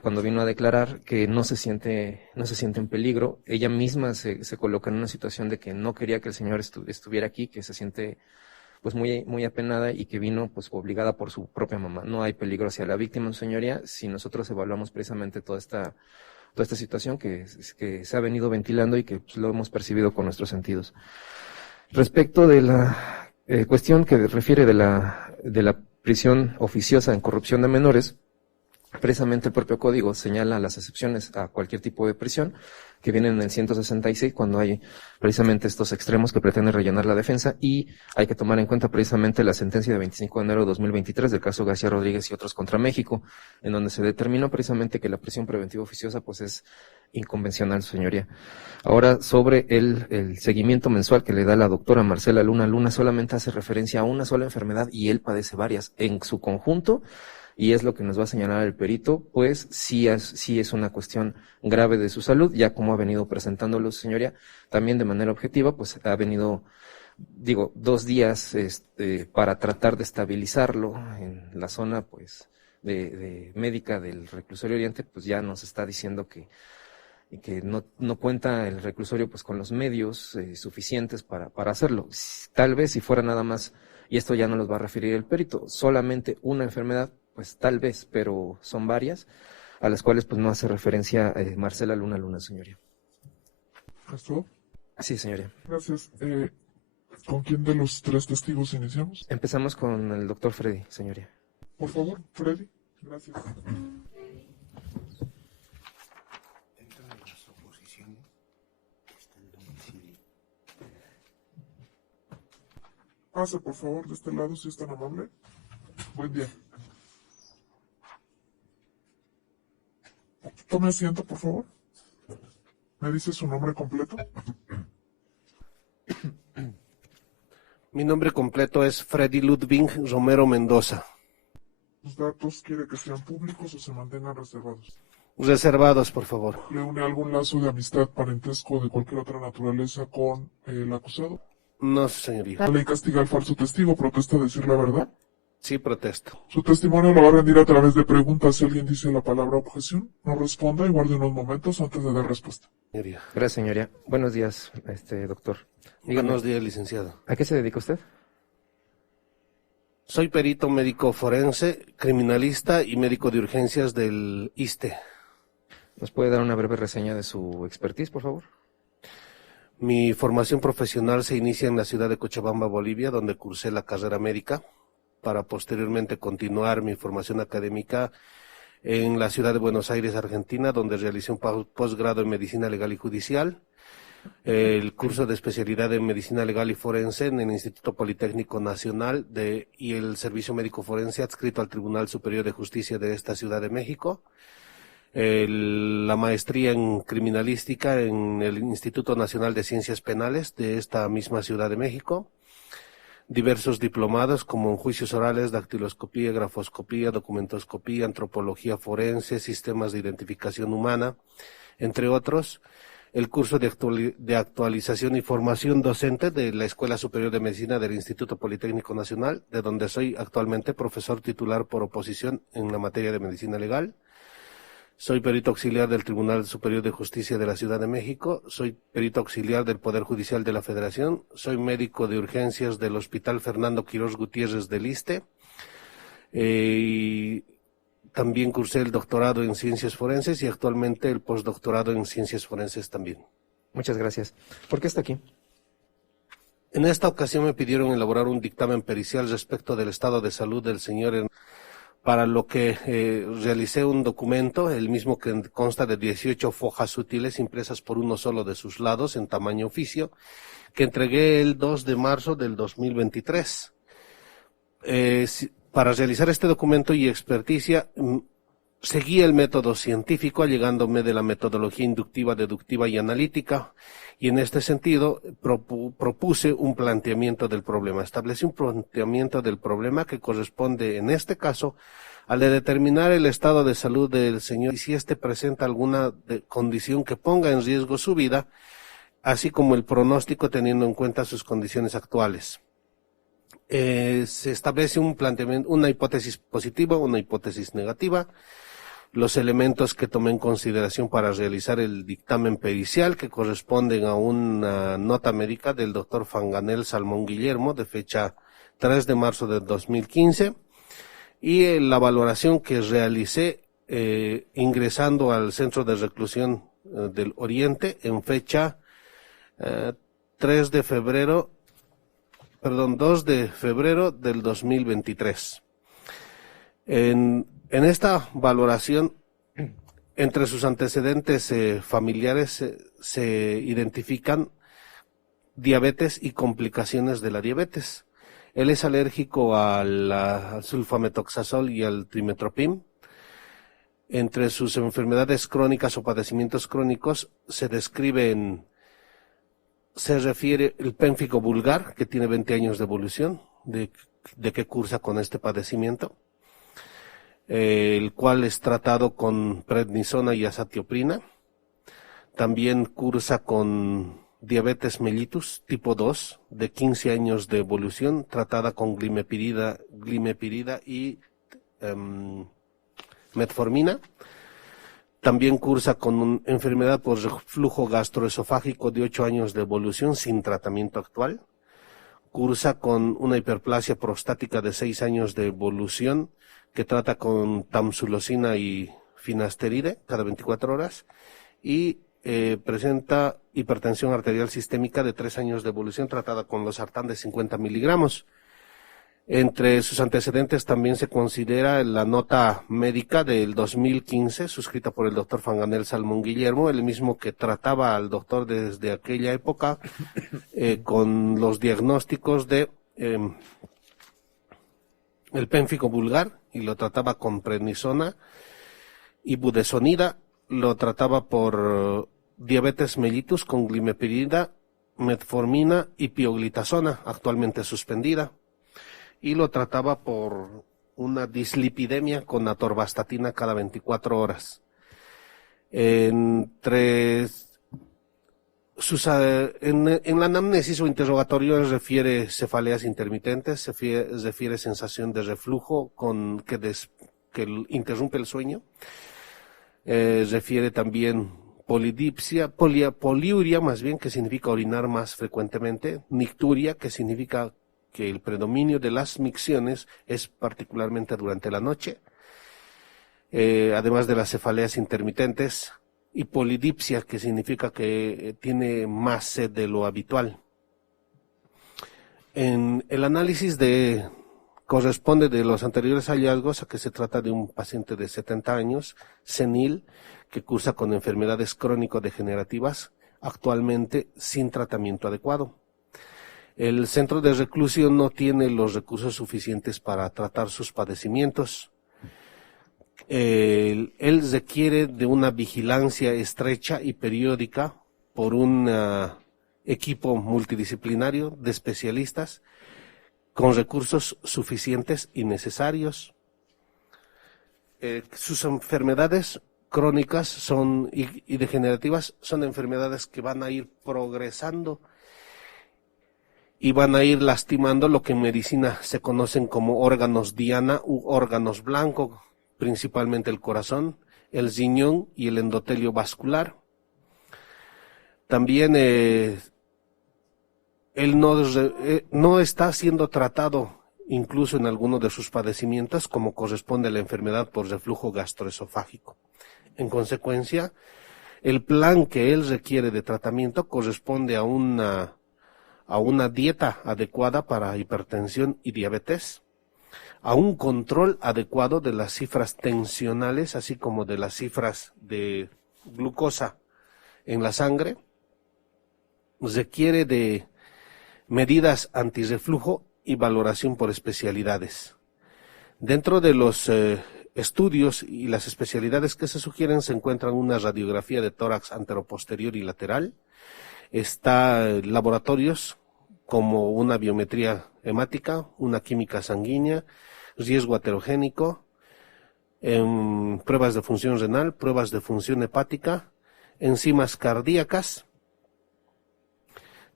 cuando vino a declarar, que no se siente en peligro. Ella misma se coloca en una situación de que no quería que el señor estuviera aquí, que se siente pues muy apenada y que vino pues obligada por su propia mamá. No hay peligro hacia la víctima, señoría, si nosotros evaluamos precisamente toda esta situación que se ha venido ventilando y que pues, lo hemos percibido con nuestros sentidos. Respecto de la cuestión que refiere de la prisión oficiosa en corrupción de menores, precisamente el propio código señala las excepciones a cualquier tipo de prisión que vienen en el 166 cuando hay precisamente estos extremos que pretenden rellenar la defensa, y hay que tomar en cuenta precisamente la sentencia de 25 de enero de 2023 del caso García Rodríguez y otros contra México, en donde se determinó precisamente que la prisión preventiva oficiosa pues es inconvencional, señoría. Ahora, sobre el seguimiento mensual que le da la doctora Marcela Luna solamente hace referencia a una sola enfermedad y él padece varias en su conjunto, y es lo que nos va a señalar el perito, pues sí es una cuestión grave de su salud, ya como ha venido presentándolo, señoría, también de manera objetiva, pues ha venido, 2 días para tratar de estabilizarlo en la zona, pues, de médica del Reclusorio Oriente, pues ya nos está diciendo que no cuenta el reclusorio pues con los medios suficientes para hacerlo. Tal vez si fuera nada más, y esto ya no los va a referir el perito, solamente una enfermedad, pues tal vez, pero son varias, a las cuales pues no hace referencia Marcela Luna, señoría. ¿Esto? Sí, señoría. Gracias. ¿Con quién de los 3 testigos iniciamos? Empezamos con el doctor Freddy, señoría. Por favor, Freddy. Gracias. Pase, por favor, de este lado, si es tan amable. Buen día. Tome asiento, por favor. ¿Me dice su nombre completo? Mi nombre completo es Freddy Ludwig Romero Mendoza. ¿Sus datos quiere que sean públicos o se mantengan reservados? Reservados, por favor. ¿Le une algún lazo de amistad, parentesco o de cualquier otra naturaleza con el acusado? No, señoría. ¿La ley castiga al falso testigo? ¿Protesta decir la verdad? Sí, protesto. Su testimonio lo va a rendir a través de preguntas. Si alguien dice la palabra objeción, no responda y guarde unos momentos antes de dar respuesta. Señoría. Gracias, señoría. Buenos días, doctor. Dígame, Buenos días, licenciado. ¿a qué se dedica usted? Soy perito médico forense, criminalista y médico de urgencias del ISSSTE. ¿Nos puede dar una breve reseña de su expertise, por favor? Mi formación profesional se inicia en la ciudad de Cochabamba, Bolivia, donde cursé la carrera médica, para posteriormente continuar mi formación académica en la ciudad de Buenos Aires, Argentina, donde realicé un posgrado en Medicina Legal y Judicial, el curso de especialidad en Medicina Legal y Forense en el Instituto Politécnico Nacional y el Servicio Médico Forense adscrito al Tribunal Superior de Justicia de esta Ciudad de México, la maestría en Criminalística en el Instituto Nacional de Ciencias Penales de esta misma Ciudad de México, diversos diplomados como en juicios orales, dactiloscopía, grafoscopía, documentoscopía, antropología forense, sistemas de identificación humana, entre otros. El curso de actualización y formación docente de la Escuela Superior de Medicina del Instituto Politécnico Nacional, de donde soy actualmente profesor titular por oposición en la materia de medicina legal. Soy perito auxiliar del Tribunal Superior de Justicia de la Ciudad de México, soy perito auxiliar del Poder Judicial de la Federación, soy médico de urgencias del Hospital Fernando Quirós Gutiérrez del ISSSTE, y también cursé el doctorado en Ciencias Forenses y actualmente el postdoctorado en Ciencias Forenses también. Muchas gracias. ¿Por qué está aquí? En esta ocasión me pidieron elaborar un dictamen pericial respecto del estado de salud del señor, para lo que realicé un documento, el mismo que consta de 18 fojas útiles impresas por uno solo de sus lados en tamaño oficio, que entregué el 2 de marzo del 2023. Para realizar este documento y experticia, seguí el método científico, allegándome de la metodología inductiva, deductiva y analítica, y en este sentido propuse un planteamiento del problema. Establecí un planteamiento del problema que corresponde, en este caso, al de determinar el estado de salud del señor y si éste presenta alguna condición que ponga en riesgo su vida, así como el pronóstico teniendo en cuenta sus condiciones actuales. Se establece un planteamiento, una hipótesis positiva, una hipótesis negativa, los elementos que tomé en consideración para realizar el dictamen pericial, que corresponden a una nota médica del doctor Fanganel Salmón Guillermo, de fecha 3 de marzo del 2015, y la valoración que realicé ingresando al Centro de Reclusión del Oriente en fecha 2 de febrero del 2023. En esta valoración, entre sus antecedentes familiares se identifican diabetes y complicaciones de la diabetes. Él es alérgico al sulfametoxazol y al trimetoprim. Entre sus enfermedades crónicas o padecimientos crónicos se refiere el pénfico vulgar, que tiene 20 años de evolución, de que cursa con este padecimiento, el cual es tratado con prednisona y azatioprina. También cursa con diabetes mellitus tipo 2, de 15 años de evolución, tratada con glimepirida y metformina. También cursa con enfermedad por reflujo gastroesofágico de 8 años de evolución sin tratamiento actual. Cursa con una hiperplasia prostática de 6 años de evolución que trata con tamsulosina y finasteride cada 24 horas. Y presenta hipertensión arterial sistémica de 3 años de evolución tratada con losartán de 50 miligramos. Entre sus antecedentes también se considera la nota médica del 2015, suscrita por el doctor Fanganel Salmón Guillermo, el mismo que trataba al doctor desde aquella época con los diagnósticos de el pénfico vulgar, y lo trataba con prednisona y budesonida, lo trataba por diabetes mellitus con glimepirida, metformina y pioglitazona, actualmente suspendida, y lo trataba por una dislipidemia con atorvastatina cada 24 horas. Entre sus, en la anamnesis o interrogatorio refiere cefaleas intermitentes, refiere sensación de reflujo que interrumpe el sueño, refiere también polidipsia, poliuria más bien, que significa orinar más frecuentemente, nicturia, que significa que el predominio de las micciones es particularmente durante la noche, además de las cefaleas intermitentes, y polidipsia, que significa que tiene más sed de lo habitual. En el análisis corresponde de los anteriores hallazgos a que se trata de un paciente de 70 años, senil, que cursa con enfermedades crónico-degenerativas, actualmente sin tratamiento adecuado. El centro de reclusión no tiene los recursos suficientes para tratar sus padecimientos. Él requiere de una vigilancia estrecha y periódica por un equipo multidisciplinario de especialistas con recursos suficientes y necesarios. Sus enfermedades crónicas y degenerativas son enfermedades que van a ir progresando y van a ir lastimando lo que en medicina se conocen como órganos diana u órganos blancos, principalmente el corazón, el riñón y el endotelio vascular. También él no está siendo tratado incluso en alguno de sus padecimientos como corresponde a la enfermedad por reflujo gastroesofágico. En consecuencia, el plan que él requiere de tratamiento corresponde a una dieta adecuada para hipertensión y diabetes, a un control adecuado de las cifras tensionales, así como de las cifras de glucosa en la sangre, requiere de medidas antirreflujo y valoración por especialidades. Dentro de los estudios y las especialidades que se sugieren se encuentran una radiografía de tórax anteroposterior y lateral, laboratorios como una biometría hemática, una química sanguínea, riesgo heterogénico, pruebas de función renal, pruebas de función hepática, enzimas cardíacas.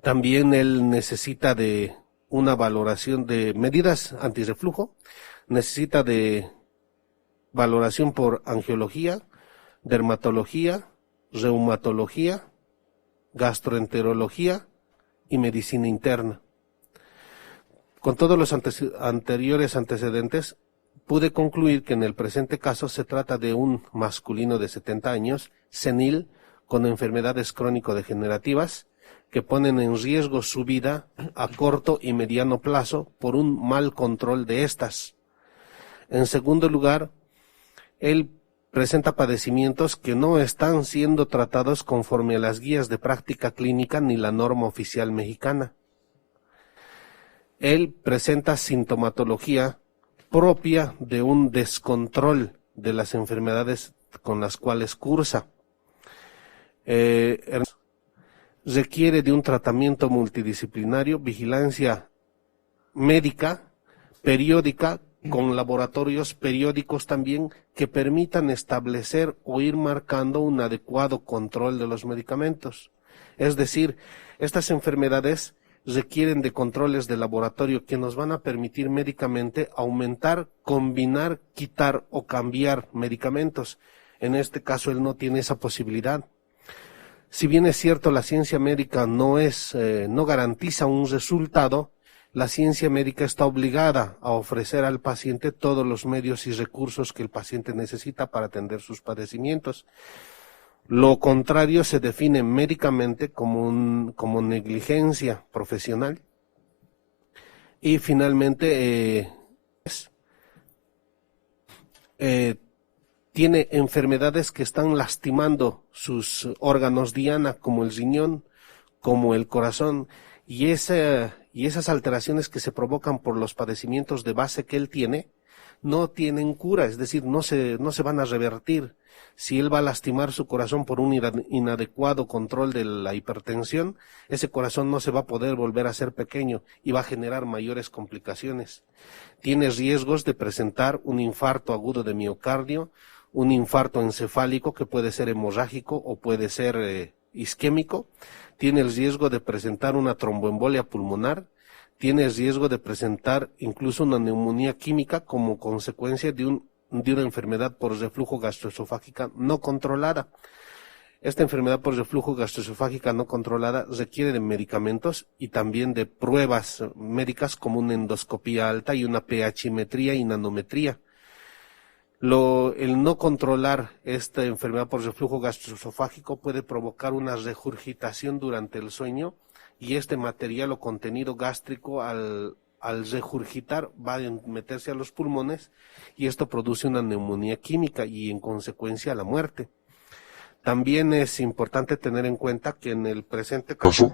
También él necesita de una valoración de medidas antirreflujo, necesita de valoración por angiología, dermatología, reumatología, gastroenterología y medicina interna. Con todos los anteriores antecedentes, pude concluir que en el presente caso se trata de un masculino de 70 años, senil, con enfermedades crónico-degenerativas, que ponen en riesgo su vida a corto y mediano plazo por un mal control de estas. En segundo lugar, él presenta padecimientos que no están siendo tratados conforme a las guías de práctica clínica ni la norma oficial mexicana. Él presenta sintomatología propia de un descontrol de las enfermedades con las cuales cursa. Requiere de un tratamiento multidisciplinario, vigilancia médica periódica, con laboratorios periódicos también que permitan establecer o ir marcando un adecuado control de los medicamentos. Es decir, estas enfermedades requieren de controles de laboratorio que nos van a permitir médicamente aumentar, combinar, quitar o cambiar medicamentos. En este caso él no tiene esa posibilidad. Si bien es cierto la ciencia médica no garantiza un resultado, la ciencia médica está obligada a ofrecer al paciente todos los medios y recursos que el paciente necesita para atender sus padecimientos. Lo contrario se define médicamente como negligencia profesional. Y finalmente tiene enfermedades que están lastimando sus órganos diana, como el riñón, como el corazón, y esas alteraciones que se provocan por los padecimientos de base que él tiene, no tienen cura, es decir, no se van a revertir. Si él va a lastimar su corazón por un inadecuado control de la hipertensión, ese corazón no se va a poder volver a ser pequeño y va a generar mayores complicaciones. Tiene riesgos de presentar un infarto agudo de miocardio, un infarto encefálico que puede ser hemorrágico o puede ser isquémico. Tiene el riesgo de presentar una tromboembolia pulmonar. Tiene el riesgo de presentar incluso una neumonía química como consecuencia de una enfermedad por reflujo gastroesofágica no controlada. Esta enfermedad por reflujo gastroesofágica no controlada requiere de medicamentos y también de pruebas médicas como una endoscopía alta y una pHimetría y nanometría. El no controlar esta enfermedad por reflujo gastroesofágico puede provocar una regurgitación durante el sueño, y este material o contenido gástrico al regurgitar va a meterse a los pulmones, y esto produce una neumonía química y en consecuencia la muerte. También es importante tener en cuenta que en el presente caso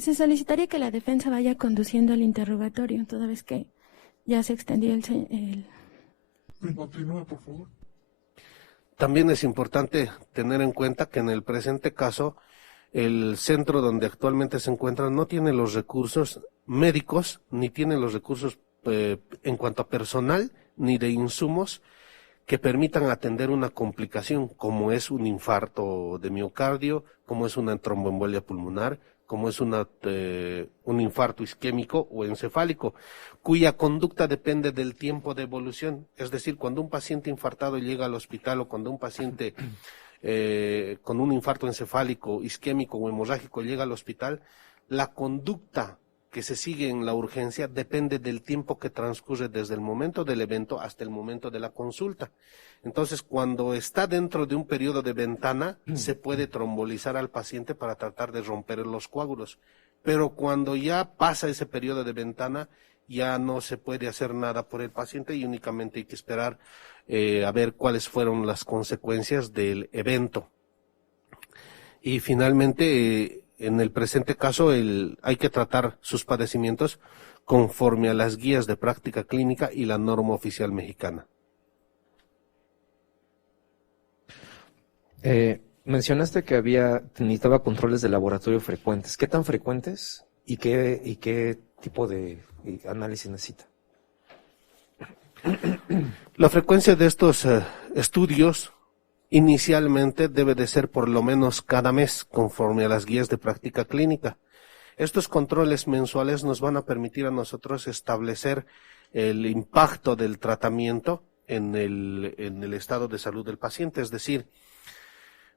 Se solicitaría que la defensa vaya conduciendo el interrogatorio, toda vez que ya se extendió el... Continúe, por favor. También es importante tener en cuenta que en el presente caso el centro donde actualmente se encuentra no tiene los recursos médicos, ni tiene los recursos en cuanto a personal, ni de insumos que permitan atender una complicación como es un infarto de miocardio, como es una tromboembolia pulmonar, como es un infarto isquémico o encefálico, cuya conducta depende del tiempo de evolución. Es decir, cuando un paciente infartado llega al hospital o cuando un paciente con un infarto encefálico, isquémico o hemorrágico llega al hospital, la conducta que se sigue en la urgencia depende del tiempo que transcurre desde el momento del evento hasta el momento de la consulta. Entonces, cuando está dentro de un periodo de ventana, se puede trombolizar al paciente para tratar de romper los coágulos. Pero cuando ya pasa ese periodo de ventana, ya no se puede hacer nada por el paciente y únicamente hay que esperar a ver cuáles fueron las consecuencias del evento. Y finalmente, en el presente caso, hay que tratar sus padecimientos conforme a las guías de práctica clínica y la norma oficial mexicana. Mencionaste que necesitaba controles de laboratorio frecuentes. ¿Qué tan frecuentes y qué tipo de análisis necesita? La frecuencia de estos estudios inicialmente debe de ser por lo menos cada mes, conforme a las guías de práctica clínica. Estos controles mensuales nos van a permitir a nosotros establecer el impacto del tratamiento en el estado de salud del paciente, es decir,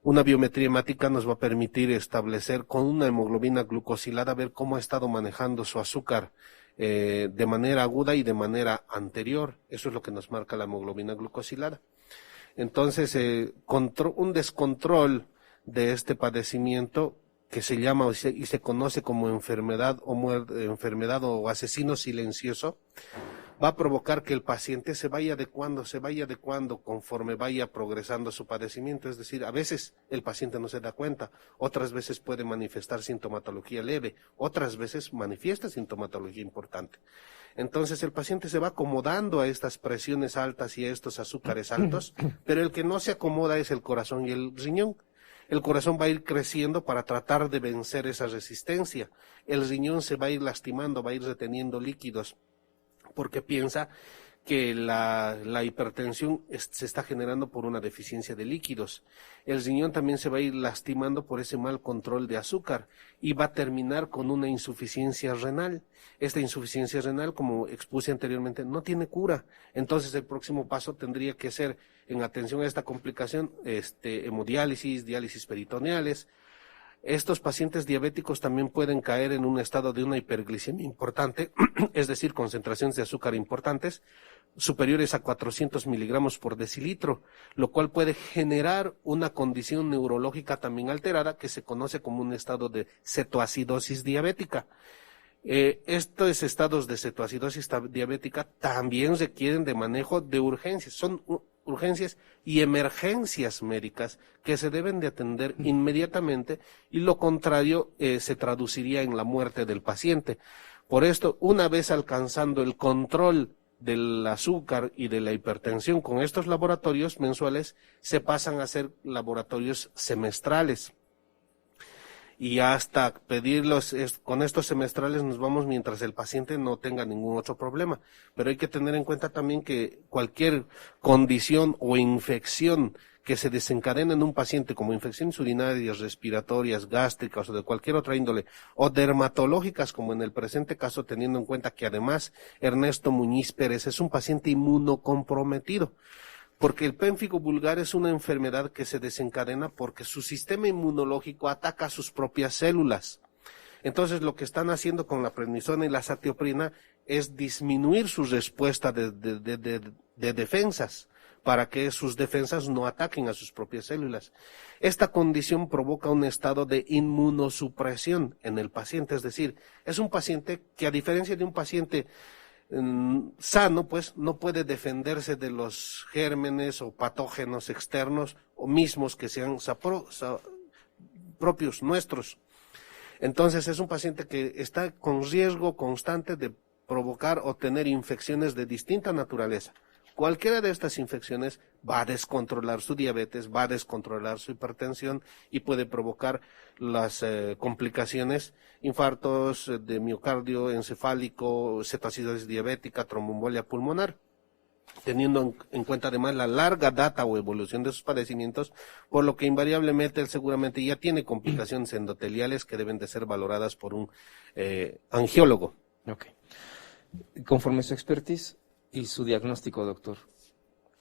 una biometría hemática nos va a permitir establecer con una hemoglobina glucosilada, ver cómo ha estado manejando su azúcar de manera aguda y de manera anterior. Eso es lo que nos marca la hemoglobina glucosilada. Entonces, un descontrol de este padecimiento que se llama y se conoce como enfermedad o asesino silencioso, va a provocar que el paciente se vaya adecuando conforme vaya progresando su padecimiento. Es decir, a veces el paciente no se da cuenta, otras veces puede manifestar sintomatología leve, otras veces manifiesta sintomatología importante. Entonces el paciente se va acomodando a estas presiones altas y a estos azúcares altos, pero el que no se acomoda es el corazón y el riñón. El corazón va a ir creciendo para tratar de vencer esa resistencia. El riñón se va a ir lastimando, va a ir reteniendo líquidos, porque piensa que la hipertensión se está generando por una deficiencia de líquidos. El riñón también se va a ir lastimando por ese mal control de azúcar y va a terminar con una insuficiencia renal. Esta insuficiencia renal, como expuse anteriormente, no tiene cura. Entonces el próximo paso tendría que ser, en atención a esta complicación, hemodiálisis, diálisis peritoneales. Estos pacientes diabéticos también pueden caer en un estado de una hiperglicemia importante, es decir, concentraciones de azúcar importantes, superiores a 400 miligramos por decilitro, lo cual puede generar una condición neurológica también alterada que se conoce como un estado de cetoacidosis diabética. Estos estados de cetoacidosis diabética también requieren de manejo de urgencias, son urgencias y emergencias médicas que se deben de atender inmediatamente, y lo contrario se traduciría en la muerte del paciente. Por esto, una vez alcanzando el control del azúcar y de la hipertensión con estos laboratorios mensuales, se pasan a ser laboratorios semestrales. Y hasta pedirlos, con estos semestrales nos vamos mientras el paciente no tenga ningún otro problema. Pero hay que tener en cuenta también que cualquier condición o infección que se desencadena en un paciente, como infecciones urinarias, respiratorias, gástricas o de cualquier otra índole, o dermatológicas, como en el presente caso, teniendo en cuenta que además Ernesto Muñiz Pérez es un paciente inmunocomprometido, porque el pénfigo vulgar es una enfermedad que se desencadena porque su sistema inmunológico ataca a sus propias células. Entonces, lo que están haciendo con la prednisona y la satioprina es disminuir su respuesta de defensas, para que sus defensas no ataquen a sus propias células. Esta condición provoca un estado de inmunosupresión en el paciente, es decir, es un paciente que, a diferencia de un paciente sano, pues no puede defenderse de los gérmenes o patógenos externos o mismos que sean propios nuestros. Entonces es un paciente que está con riesgo constante de provocar o tener infecciones de distinta naturaleza. Cualquiera de estas infecciones va a descontrolar su diabetes, va a descontrolar su hipertensión y puede provocar las complicaciones, infartos de miocardio, encefálico, cetoacidosis diabética, tromboembolia pulmonar, teniendo en cuenta además la larga data o evolución de sus padecimientos, por lo que invariablemente él seguramente ya tiene complicaciones endoteliales que deben de ser valoradas por un angiólogo. Okay. Conforme su expertise y su diagnóstico, doctor,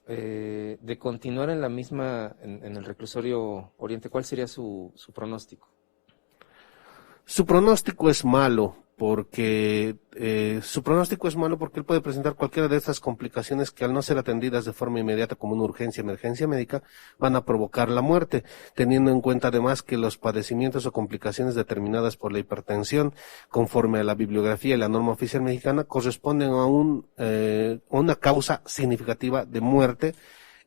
de continuar en la misma, en el reclusorio Oriente, ¿cuál sería su pronóstico? Su pronóstico es malo porque él puede presentar cualquiera de estas complicaciones que, al no ser atendidas de forma inmediata como una urgencia, emergencia médica, van a provocar la muerte, teniendo en cuenta además que los padecimientos o complicaciones determinadas por la hipertensión, conforme a la bibliografía y la norma oficial mexicana, corresponden a una causa significativa de muerte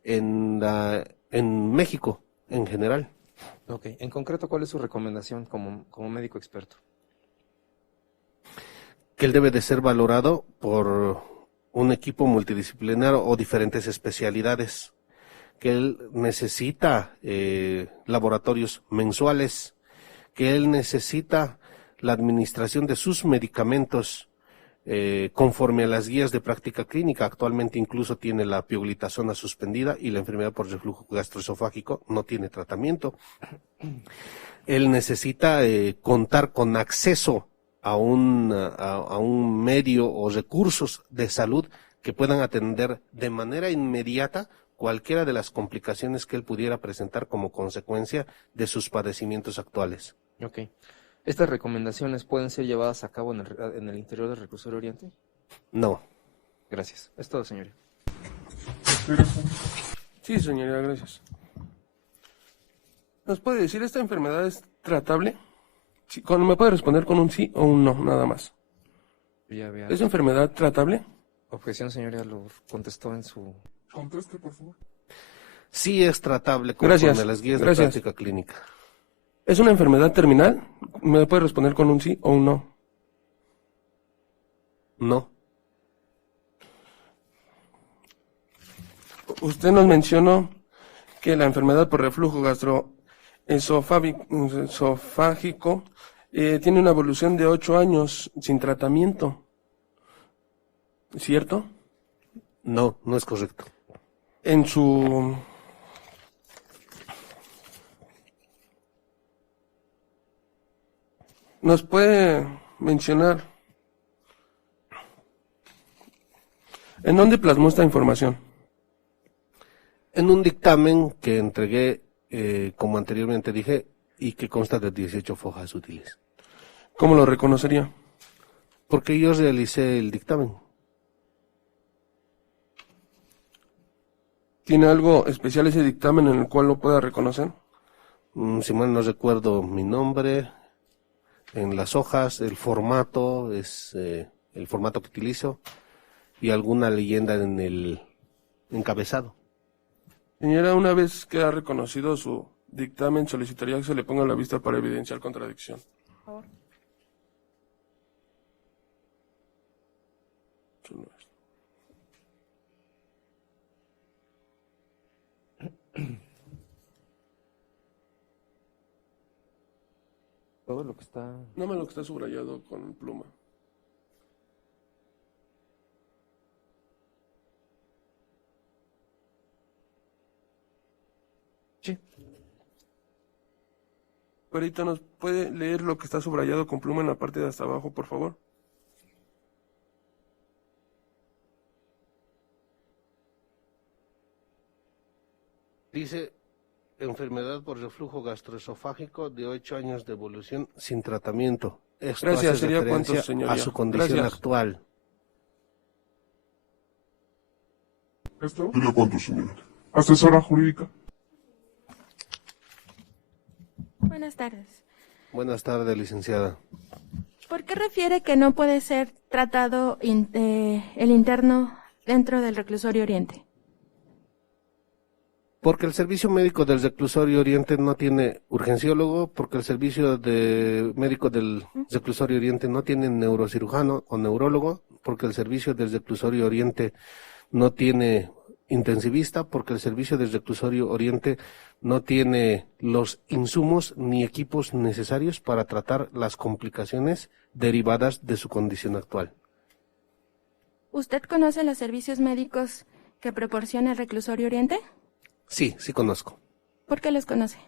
en México en general. Ok, en concreto, ¿cuál es su recomendación como médico experto? Que él debe de ser valorado por un equipo multidisciplinario o diferentes especialidades, que él necesita laboratorios mensuales, que él necesita la administración de sus medicamentos conforme a las guías de práctica clínica. Actualmente incluso tiene la pioglitazona suspendida y la enfermedad por reflujo gastroesofágico no tiene tratamiento. Él necesita contar con acceso a un medio o recursos de salud que puedan atender de manera inmediata cualquiera de las complicaciones que él pudiera presentar como consecuencia de sus padecimientos actuales. Ok. ¿Estas recomendaciones pueden ser llevadas a cabo en el interior del reclusorio Oriente? No. Gracias. Es todo, señoría. Sí, señoría, gracias. ¿Nos puede decir, esta enfermedad es tratable? Sí, ¿me puede responder con un sí o un no, nada más? ¿Es enfermedad tratable? Objeción, señoría, lo contestó en su... Conteste, por favor. Sí es tratable conforme a las guías de práctica clínica. ¿Es una enfermedad terminal? ¿Me puede responder con un sí o un no? No. Usted nos mencionó que la enfermedad por reflujo gastroesofágico tiene una evolución de 8 años sin tratamiento, ¿cierto? No, no es correcto. En su... ¿Nos puede mencionar en dónde plasmó esta información? En un dictamen que entregué, como anteriormente dije, y que consta de 18 fojas útiles. ¿Cómo lo reconocería? Porque yo realicé el dictamen. ¿Tiene algo especial ese dictamen en el cual lo pueda reconocer? Si mal no recuerdo mi nombre, en las hojas, el formato, es el formato que utilizo, y alguna leyenda en el encabezado. Señora, una vez que ha reconocido su dictamen, solicitaría que se le ponga a la vista para evidenciar contradicción. Por favor. Todo lo que está... No me lo que está subrayado con pluma. Sí. Perito, ¿nos puede leer lo que está subrayado con pluma en la parte de hasta abajo, por favor? Dice, enfermedad por reflujo gastroesofágico de 8 años de evolución sin tratamiento. Esto Gracias, hace ¿sería referencia cuántos, señoría? a su condición Gracias. actual. ¿Esto? ¿Sería cuánto, señora? Asesora jurídica. Buenas tardes. Buenas tardes, licenciada. ¿Por qué refiere que no puede ser tratado el interno dentro del reclusorio Oriente? Porque el servicio médico del reclusorio Oriente no tiene urgenciólogo, porque el servicio médico del reclusorio Oriente no tiene neurocirujano o neurólogo, porque el servicio del reclusorio Oriente no tiene intensivista, porque el servicio del reclusorio Oriente no tiene los insumos ni equipos necesarios para tratar las complicaciones derivadas de su condición actual. ¿Usted conoce los servicios médicos que proporciona el reclusorio Oriente? Sí, sí conozco. ¿Por qué los conoce?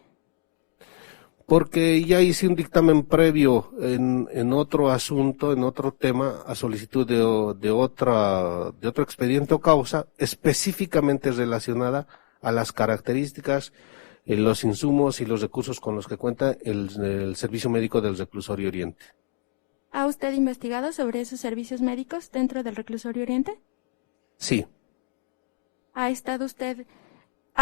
Porque ya hice un dictamen previo en otro asunto, en otro tema, a solicitud de otro expediente o causa específicamente relacionada a las características, los insumos y los recursos con los que cuenta el servicio médico del reclusorio Oriente. ¿Ha usted investigado sobre esos servicios médicos dentro del reclusorio Oriente? Sí. ¿Ha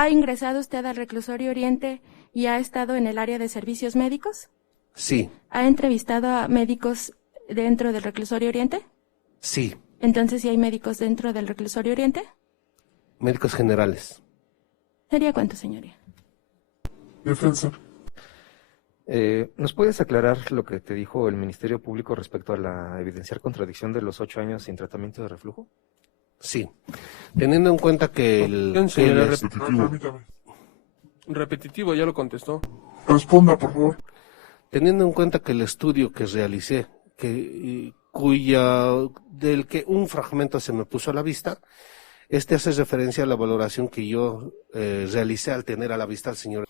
ingresado usted al reclusorio Oriente y ha estado en el área de servicios médicos? Sí. ¿Ha entrevistado a médicos dentro del reclusorio Oriente? Sí. Entonces, ¿sí hay médicos dentro del reclusorio Oriente? Médicos generales. ¿Sería cuánto, señoría? Defensa. ¿Nos puedes aclarar lo que te dijo el Ministerio Público respecto a la evidenciar contradicción de los 8 años sin tratamiento de reflujo? Sí. Teniendo en cuenta que Repetitivo, ya lo contestó. Responda, por favor. Teniendo en cuenta que el estudio que realicé, del que un fragmento se me puso a la vista, hace referencia a la valoración que yo realicé al tener a la vista al señor.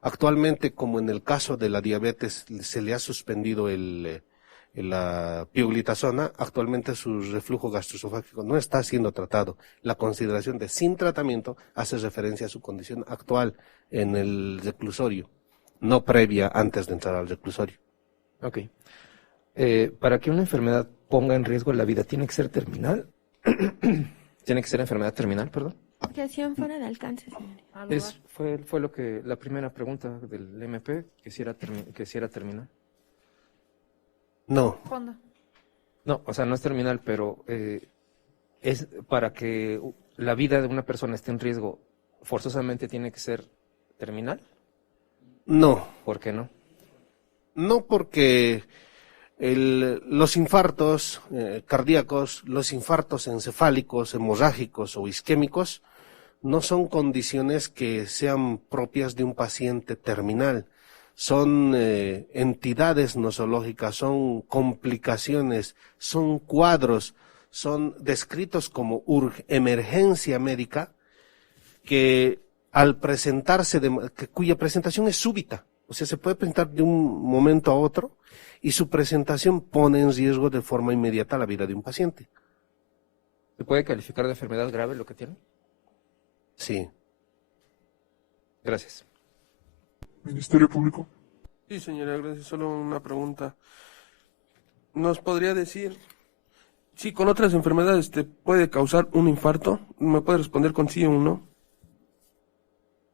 Actualmente, como en el caso de la diabetes, se le ha suspendido la pioglitazona, actualmente su reflujo gastroesofágico no está siendo tratado. La consideración de sin tratamiento hace referencia a su condición actual en el reclusorio, no previa antes de entrar al reclusorio. Ok. Para que una enfermedad ponga en riesgo la vida, ¿tiene que ser terminal? ¿Tiene que ser enfermedad terminal, perdón? Radiación fuera de alcance, señoría. Fue la primera pregunta del MP, que si era terminal. No. ¿Cuándo? No, o sea, no es terminal, pero es para que la vida de una persona esté en riesgo, ¿forzosamente tiene que ser terminal? No. ¿Por qué no? No, porque los infartos cardíacos, los infartos encefálicos, hemorrágicos o isquémicos no son condiciones que sean propias de un paciente terminal. Son entidades nosológicas, son complicaciones, son cuadros, son descritos como emergencia médica, que al presentarse, cuya presentación es súbita, o sea, se puede presentar de un momento a otro, y su presentación pone en riesgo de forma inmediata la vida de un paciente. ¿Se puede calificar de enfermedad grave lo que tiene? Sí. Gracias. Ministerio Público. Sí, señora, gracias. Solo una pregunta. ¿Nos podría decir si con otras enfermedades te puede causar un infarto? ¿Me puede responder con sí o un no?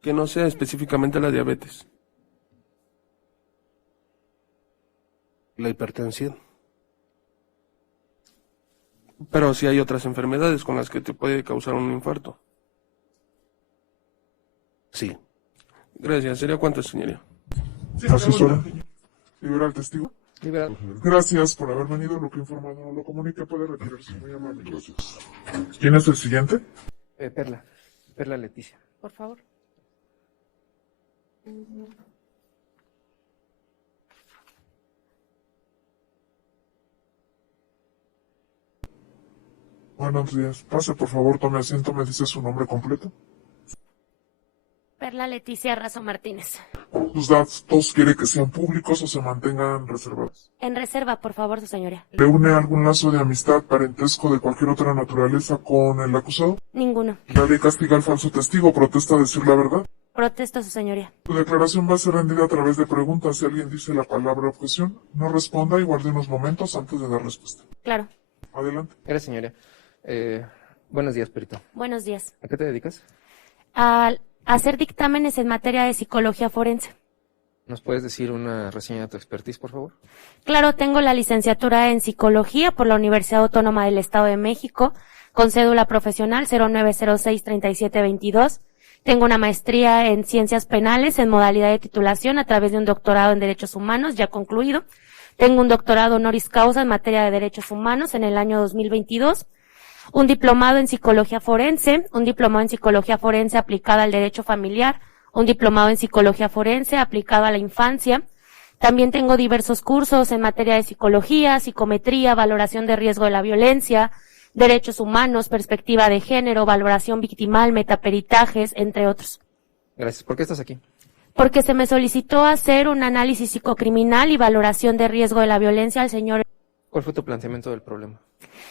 Que no sea específicamente la diabetes. La hipertensión. Pero si hay otras enfermedades con las que te puede causar un infarto. Sí. Gracias. ¿Sería cuánto, señoría? Asesora. Libera al testigo. Libera. Gracias por haber venido. Lo que informado no lo comunica puede retirarse. Muy amable. Gracias. ¿Quién es el siguiente? Perla. Perla Leticia. Por favor. Buenos días. Pase, por favor, tome asiento. ¿Me dice su nombre completo? Perla Leticia Razo Martínez. ¿Sus datos quiere que sean públicos o se mantengan reservados? En reserva, por favor, su señoría. ¿Le une algún lazo de amistad, parentesco de cualquier otra naturaleza con el acusado? Ninguno. ¿La ley castiga al falso testigo? ¿Protesta decir la verdad? Protesto, su señoría. Su declaración va a ser rendida a través de preguntas. Si alguien dice la palabra objeción, no responda y guarde unos momentos antes de dar respuesta. Claro. Adelante. Gracias, señoría. Buenos días, perito. Buenos días. ¿A qué te dedicas? A hacer dictámenes en materia de psicología forense. ¿Nos puedes decir una reseña de tu expertise, por favor? Claro, tengo la licenciatura en psicología por la Universidad Autónoma del Estado de México, con cédula profesional 0906-3722. Tengo una maestría en ciencias penales en modalidad de titulación a través de un doctorado en derechos humanos ya concluido. Tengo un doctorado honoris causa en materia de derechos humanos en el año 2022. Un diplomado en psicología forense, un diplomado en psicología forense aplicada al derecho familiar, un diplomado en psicología forense aplicado a la infancia. También tengo diversos cursos en materia de psicología, psicometría, valoración de riesgo de la violencia, derechos humanos, perspectiva de género, valoración victimal, metaperitajes, entre otros. Gracias. ¿Por qué estás aquí? Porque se me solicitó hacer un análisis psicocriminal y valoración de riesgo de la violencia al señor. ¿Cuál fue tu planteamiento del problema?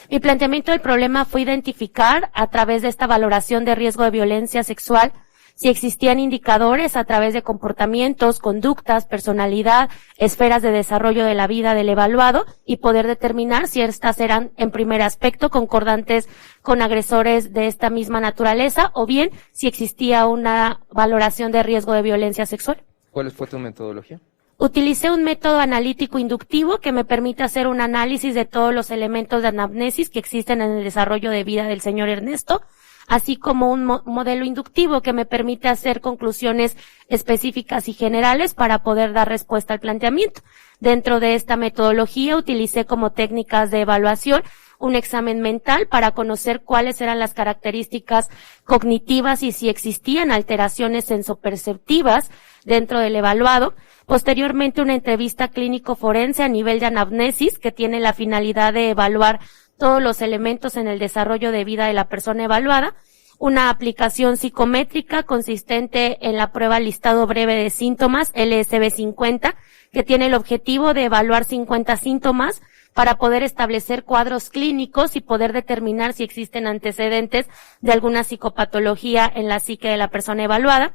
Mi planteamiento del problema fue identificar a través de esta valoración de riesgo de violencia sexual si existían indicadores a través de comportamientos, conductas, personalidad, esferas de desarrollo de la vida del evaluado y poder determinar si estas eran en primer aspecto concordantes con agresores de esta misma naturaleza o bien si existía una valoración de riesgo de violencia sexual. ¿Cuál fue tu metodología? Utilicé un método analítico inductivo que me permite hacer un análisis de todos los elementos de anamnesis que existen en el desarrollo de vida del señor Ernesto, así como un modelo inductivo que me permite hacer conclusiones específicas y generales para poder dar respuesta al planteamiento. Dentro de esta metodología utilicé como técnicas de evaluación un examen mental para conocer cuáles eran las características cognitivas y si existían alteraciones sensoperceptivas dentro del evaluado. Posteriormente, una entrevista clínico forense a nivel de anamnesis que tiene la finalidad de evaluar todos los elementos en el desarrollo de vida de la persona evaluada. Una aplicación psicométrica consistente en la prueba listado breve de síntomas, LSB-50, que tiene el objetivo de evaluar 50 síntomas para poder establecer cuadros clínicos y poder determinar si existen antecedentes de alguna psicopatología en la psique de la persona evaluada.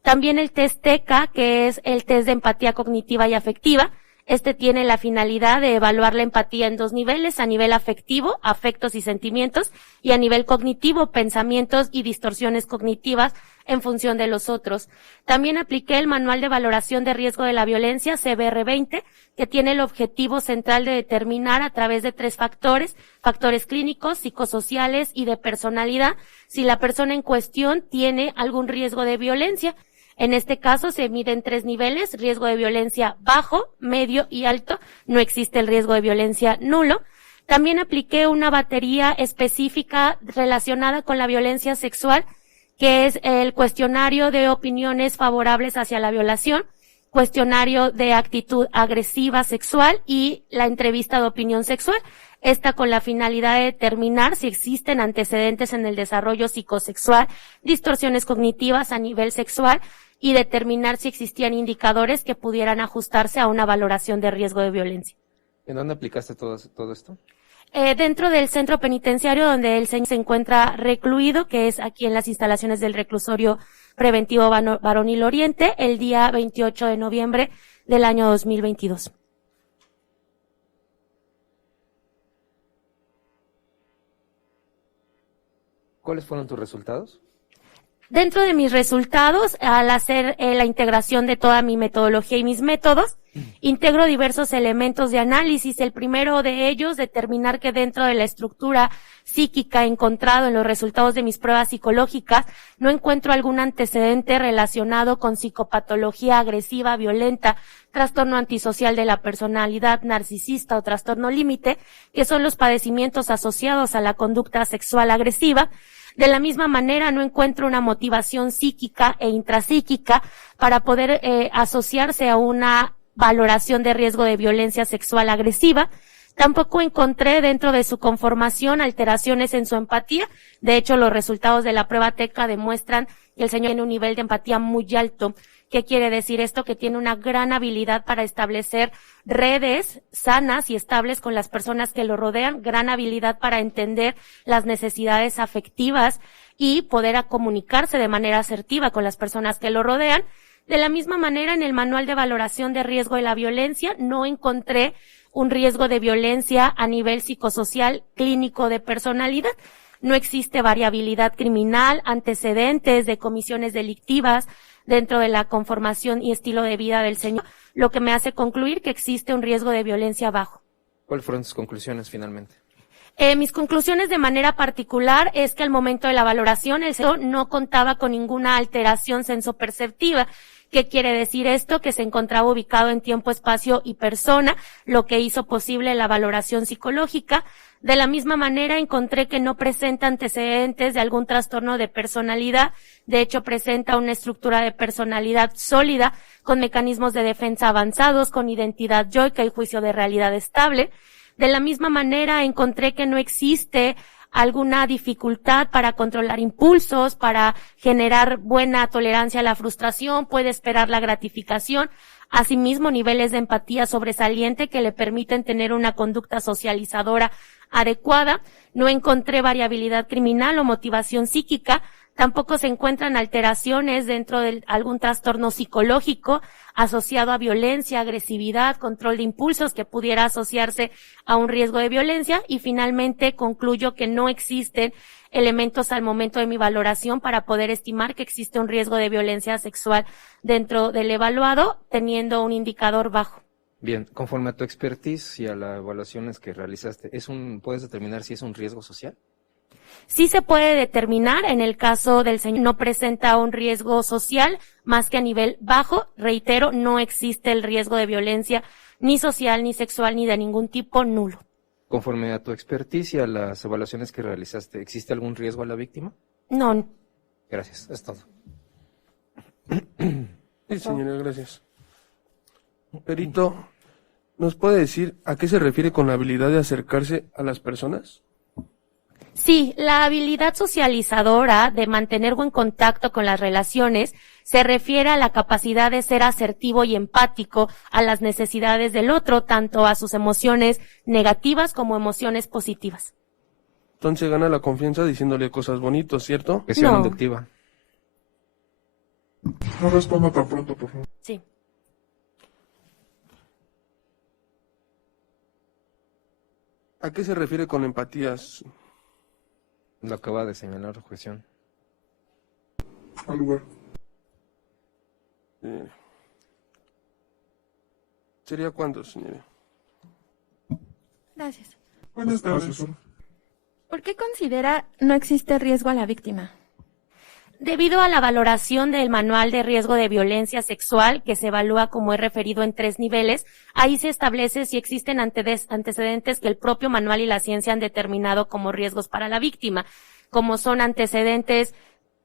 También el test TECA, que es el test de empatía cognitiva y afectiva. Este tiene la finalidad de evaluar la empatía en dos niveles, a nivel afectivo, afectos y sentimientos, y a nivel cognitivo, pensamientos y distorsiones cognitivas en función de los otros. También apliqué el Manual de Valoración de Riesgo de la Violencia, CBR20, que tiene el objetivo central de determinar a través de 3 factores, factores clínicos, psicosociales y de personalidad, si la persona en cuestión tiene algún riesgo de violencia. En este caso se miden 3 niveles, riesgo de violencia bajo, medio y alto. No existe el riesgo de violencia nulo. También apliqué una batería específica relacionada con la violencia sexual, que es el cuestionario de opiniones favorables hacia la violación, cuestionario de actitud agresiva sexual y la entrevista de opinión sexual. esta con la finalidad de determinar si existen antecedentes en el desarrollo psicosexual, distorsiones cognitivas a nivel sexual y determinar si existían indicadores que pudieran ajustarse a una valoración de riesgo de violencia. ¿En dónde aplicaste todo esto? Dentro del centro penitenciario donde el señor se encuentra recluido, que es aquí en las instalaciones del reclusorio preventivo Varonil Oriente, el día 28 de noviembre del año 2022. ¿Cuáles fueron tus resultados? Dentro de mis resultados, al hacer la integración de toda mi metodología y mis métodos, integro diversos elementos de análisis. El primero de ellos, determinar que dentro de la estructura psíquica encontrado en los resultados de mis pruebas psicológicas, no encuentro algún antecedente relacionado con psicopatología agresiva, violenta, trastorno antisocial de la personalidad narcisista o trastorno límite, que son los padecimientos asociados a la conducta sexual agresiva. De la misma manera, no encuentro una motivación psíquica e intrapsíquica para poder asociarse a una valoración de riesgo de violencia sexual agresiva. Tampoco encontré dentro de su conformación alteraciones en su empatía. De hecho, los resultados de la prueba TECA demuestran que el señor tiene un nivel de empatía muy alto. ¿Qué quiere decir esto? Que tiene una gran habilidad para establecer redes sanas y estables con las personas que lo rodean, gran habilidad para entender las necesidades afectivas y poder comunicarse de manera asertiva con las personas que lo rodean. De la misma manera, en el manual de valoración de riesgo de la violencia no encontré un riesgo de violencia a nivel psicosocial clínico de personalidad. No existe variabilidad criminal, antecedentes de comisiones delictivas dentro de la conformación y estilo de vida del señor, lo que me hace concluir que existe un riesgo de violencia bajo. ¿Cuáles fueron tus conclusiones finalmente? Mis conclusiones de manera particular es que al momento de la valoración el señor no contaba con ninguna alteración sensoperceptiva. ¿Qué quiere decir esto? Que se encontraba ubicado en tiempo, espacio y persona, lo que hizo posible la valoración psicológica. De la misma manera, encontré que no presenta antecedentes de algún trastorno de personalidad. De hecho, presenta una estructura de personalidad sólida, con mecanismos de defensa avanzados, con identidad yoica y juicio de realidad estable. De la misma manera, encontré que no existe alguna dificultad para controlar impulsos, para generar buena tolerancia a la frustración, puede esperar la gratificación, asimismo niveles de empatía sobresaliente que le permiten tener una conducta socializadora adecuada. No encontré variabilidad criminal o motivación psíquica, tampoco se encuentran alteraciones dentro de algún trastorno psicológico asociado a violencia, agresividad, control de impulsos que pudiera asociarse a un riesgo de violencia, y finalmente concluyo que no existen elementos al momento de mi valoración para poder estimar que existe un riesgo de violencia sexual dentro del evaluado, teniendo un indicador bajo. Bien, conforme a tu expertise y a las evaluaciones que realizaste, ¿puedes determinar si es un riesgo social? Sí se puede determinar, en el caso del señor no presenta un riesgo social más que a nivel bajo. Reitero, no existe el riesgo de violencia ni social, ni sexual, ni de ningún tipo, nulo. Conforme a tu expertise y a las evaluaciones que realizaste, ¿existe algún riesgo a la víctima? No. Gracias, es todo. Sí, señora, gracias. Perito, ¿nos puede decir a qué se refiere con la habilidad de acercarse a las personas? Sí, la habilidad socializadora de mantener buen contacto con las relaciones se refiere a la capacidad de ser asertivo y empático a las necesidades del otro, tanto a sus emociones negativas como emociones positivas. Entonces gana la confianza diciéndole cosas bonitas, ¿cierto? Que sea inductiva. No responda tan pronto, por favor. Sí. ¿A qué se refiere con empatías? Lo acaba de señalar la objeción. Al lugar. ¿Sería cuándo, señora? Gracias. Buenas tardes. ¿Por qué considera no existe riesgo a la víctima? Debido a la valoración del manual de riesgo de violencia sexual, que se evalúa como he referido en 3 niveles, ahí se establece si existen antecedentes que el propio manual y la ciencia han determinado como riesgos para la víctima, como son antecedentes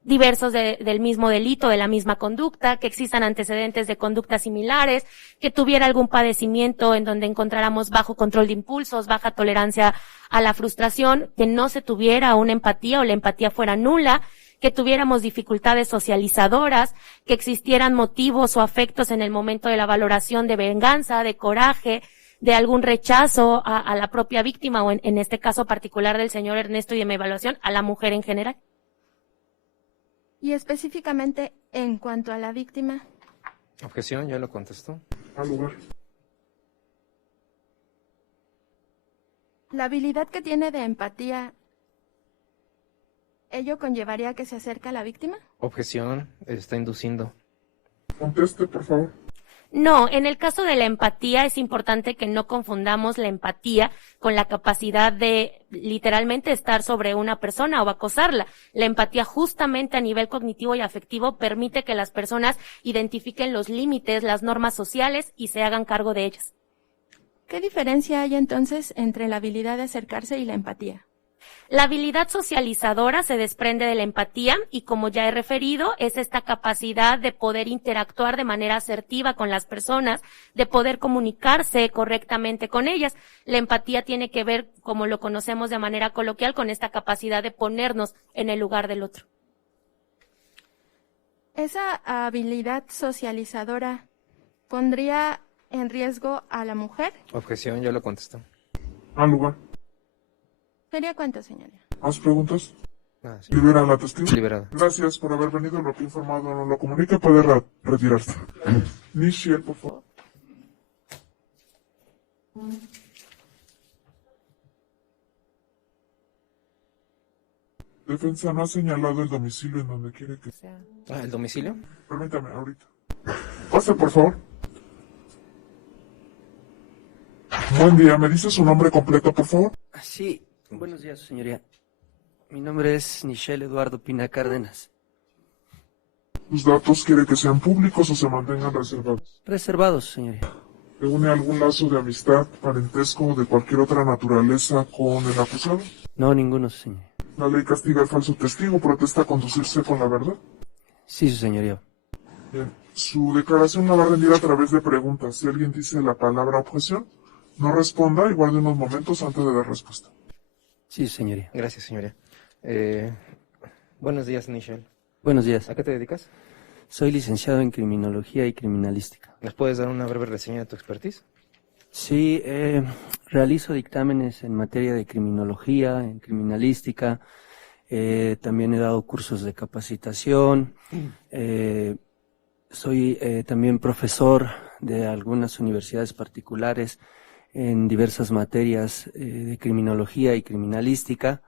diversos del mismo delito, de la misma conducta, que existan antecedentes de conductas similares, que tuviera algún padecimiento en donde encontráramos bajo control de impulsos, baja tolerancia a la frustración, que no se tuviera una empatía o la empatía fuera nula, que tuviéramos dificultades socializadoras, que existieran motivos o afectos en el momento de la valoración de venganza, de coraje, de algún rechazo a la propia víctima o en este caso particular del señor Ernesto y de mi evaluación a la mujer en general. Y específicamente en cuanto a la víctima. Objeción, ya lo contestó. Al lugar. La habilidad que tiene de empatía, ¿ello conllevaría que se acerque a la víctima? Objeción, está induciendo. Conteste, por favor. No, en el caso de la empatía es importante que no confundamos la empatía con la capacidad de literalmente estar sobre una persona o acosarla. La empatía justamente a nivel cognitivo y afectivo permite que las personas identifiquen los límites, las normas sociales y se hagan cargo de ellas. ¿Qué diferencia hay entonces entre la habilidad de acercarse y la empatía? La habilidad socializadora se desprende de la empatía y, como ya he referido, es esta capacidad de poder interactuar de manera asertiva con las personas, de poder comunicarse correctamente con ellas. La empatía tiene que ver, como lo conocemos de manera coloquial, con esta capacidad de ponernos en el lugar del otro. ¿Esa habilidad socializadora pondría en riesgo a la mujer? Objeción, ya lo contestó. Al lugar. ¿Sería cuánto, señoría? ¿Más preguntas? Sí. Libera a la testigo. Liberada. Gracias por haber venido. Lo que he informado no lo comunica. Puede retirarse. Nichelle, por favor. Defensa no ha señalado el domicilio en donde quiere que... ¿El domicilio? Permítame, ahorita. Pase, por favor. Buen día. ¿Me dice su nombre completo, por favor? Sí, buenos días, señoría. Mi nombre es Nichelle Eduardo Pina Cárdenas. ¿Sus datos quiere que sean públicos o se mantengan reservados? Reservados, señoría. ¿Le une algún lazo de amistad, parentesco o de cualquier otra naturaleza con el acusado? No, ninguno, señoría. ¿La ley castiga al falso testigo? ¿Protesta conducirse con la verdad? Sí, su señoría. Bien. Su declaración la va a rendir a través de preguntas. Si alguien dice la palabra objeción, no responda y guarde unos momentos antes de dar respuesta. Sí, señoría. Gracias, señoría. Buenos días, Nichelle. Buenos días. ¿A qué te dedicas? Soy licenciado en Criminología y Criminalística. ¿Nos puedes dar una breve reseña de tu expertise? Sí, realizo dictámenes en materia de criminología, en criminalística. También he dado cursos de capacitación. Soy también profesor de algunas universidades particulares en diversas materias de criminología y criminalística,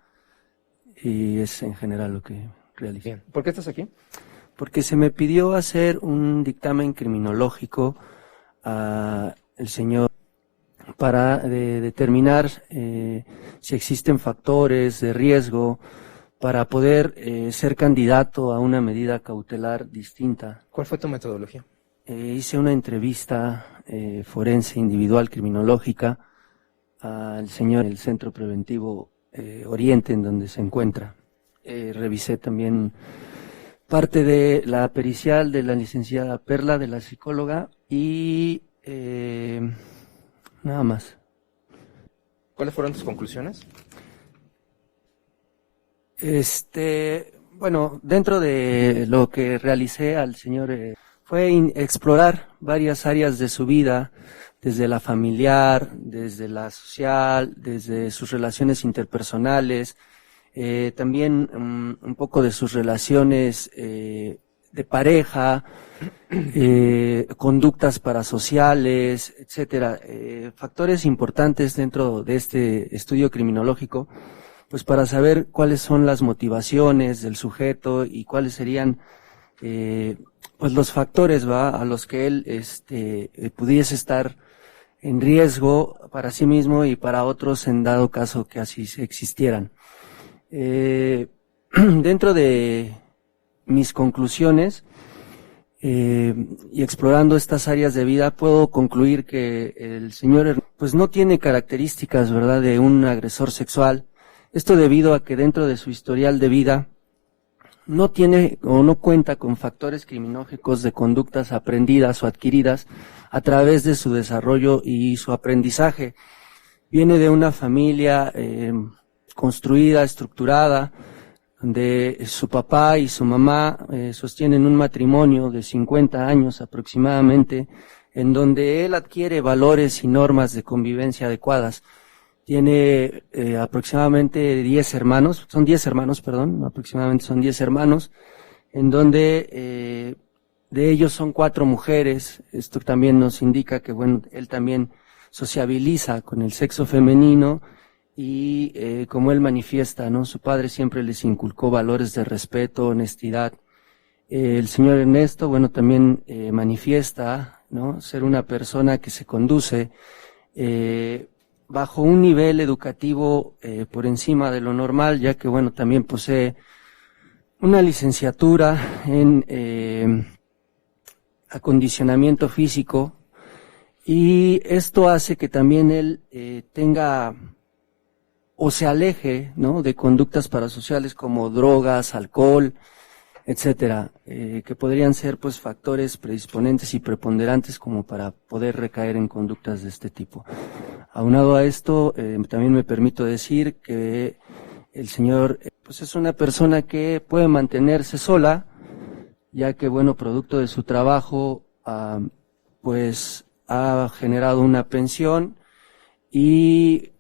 y es en general lo que realizo. Bien. ¿Por qué estás aquí? Porque se me pidió hacer un dictamen criminológico al señor para determinar si existen factores de riesgo para poder ser candidato a una medida cautelar distinta. ¿Cuál fue tu metodología? Hice una entrevista forense individual criminológica al señor del Centro Preventivo Oriente, en donde se encuentra. Revisé también parte de la pericial de la licenciada Perla, de la psicóloga, y nada más. ¿Cuáles fueron tus conclusiones? Bueno, dentro de lo que realicé al señor fue explorar varias áreas de su vida, desde la familiar, desde la social, desde sus relaciones interpersonales, también un poco de sus relaciones de pareja, conductas parasociales, etcétera, factores importantes dentro de este estudio criminológico, pues para saber cuáles son las motivaciones del sujeto y cuáles serían pues los factores a los que él pudiese estar en riesgo para sí mismo y para otros en dado caso que así existieran. Dentro de mis conclusiones y explorando estas áreas de vida, puedo concluir que el señor pues no tiene características, ¿verdad?, de un agresor sexual. Esto debido a que dentro de su historial de vida no tiene o no cuenta con factores criminógenos de conductas aprendidas o adquiridas a través de su desarrollo y su aprendizaje. Viene de una familia construida, estructurada, donde su papá y su mamá sostienen un matrimonio de 50 años aproximadamente, en donde él adquiere valores y normas de convivencia adecuadas. Tiene aproximadamente 10 hermanos, aproximadamente son 10 hermanos, en donde de ellos son 4 mujeres. Esto también nos indica que, bueno, él también sociabiliza con el sexo femenino y como él manifiesta, ¿no? Su padre siempre les inculcó valores de respeto, honestidad. El señor Ernesto, bueno, también manifiesta, ¿no?, ser una persona que se conduce bajo un nivel educativo por encima de lo normal, ya que, bueno, también posee una licenciatura en acondicionamiento físico, y esto hace que también él tenga o se aleje, ¿no?, de conductas parasociales como drogas, alcohol, etcétera, que podrían ser pues factores predisponentes y preponderantes como para poder recaer en conductas de este tipo. Aunado a esto, también me permito decir que el señor pues es una persona que puede mantenerse sola, ya que, bueno, producto de su trabajo, pues ha generado una pensión y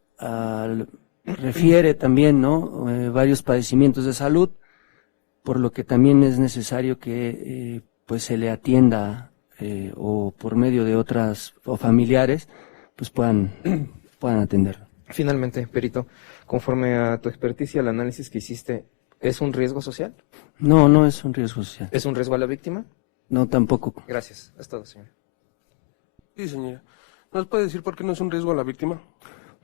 refiere también, ¿no?, varios padecimientos de salud, por lo que también es necesario que pues se le atienda o por medio de otras o familiares pues puedan atenderlo. Finalmente, perito, conforme a tu experticia, el análisis que hiciste, ¿es un riesgo social? No, no es un riesgo social. ¿Es un riesgo a la víctima? No, tampoco. Gracias, es todo, señor. Sí, señora. ¿Nos puede decir por qué no es un riesgo a la víctima?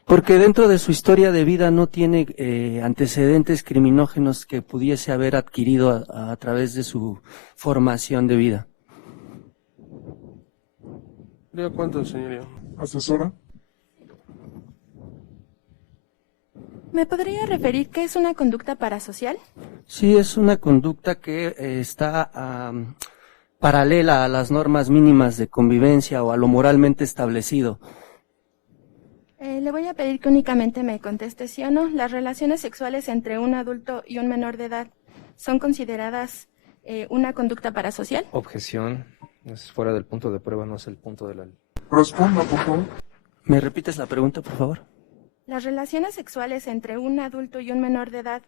Porque dentro de su historia de vida no tiene antecedentes criminógenos que pudiese haber adquirido a través de su formación de vida. ¿De cuánto, señoría? Asesora. ¿Me podría referir qué es una conducta parasocial? Sí, es una conducta que está paralela a las normas mínimas de convivencia o a lo moralmente establecido. Le voy a pedir que únicamente me conteste sí o no. ¿Las relaciones sexuales entre un adulto y un menor de edad son consideradas una conducta parasocial? Objeción. Es fuera del punto de prueba, no es el punto de la ley. Responda, por favor. ¿Me repites la pregunta, por favor? ¿Las relaciones sexuales entre un adulto y un menor de edad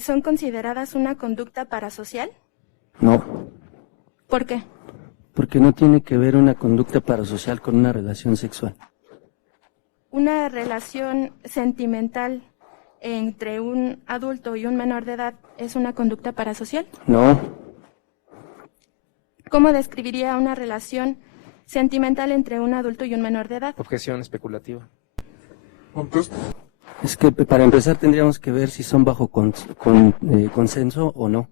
son consideradas una conducta parasocial? No. ¿Por qué? Porque no tiene que ver una conducta parasocial con una relación sexual. ¿Una relación sentimental entre un adulto y un menor de edad es una conducta parasocial? No. ¿Cómo describiría una relación sentimental entre un adulto y un menor de edad? Objeción especulativa. Contesto. Es que para empezar tendríamos que ver si son bajo consenso o no.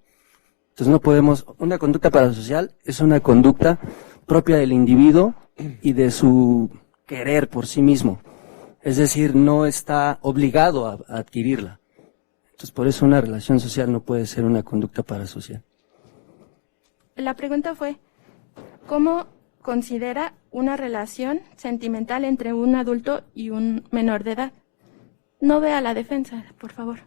Entonces no podemos, una conducta parasocial es una conducta propia del individuo y de su querer por sí mismo. Es decir, no está obligado a adquirirla. Entonces por eso una relación social no puede ser una conducta parasocial. La pregunta fue, ¿cómo considera una relación sentimental entre un adulto y un menor de edad? No vea la defensa, por favor.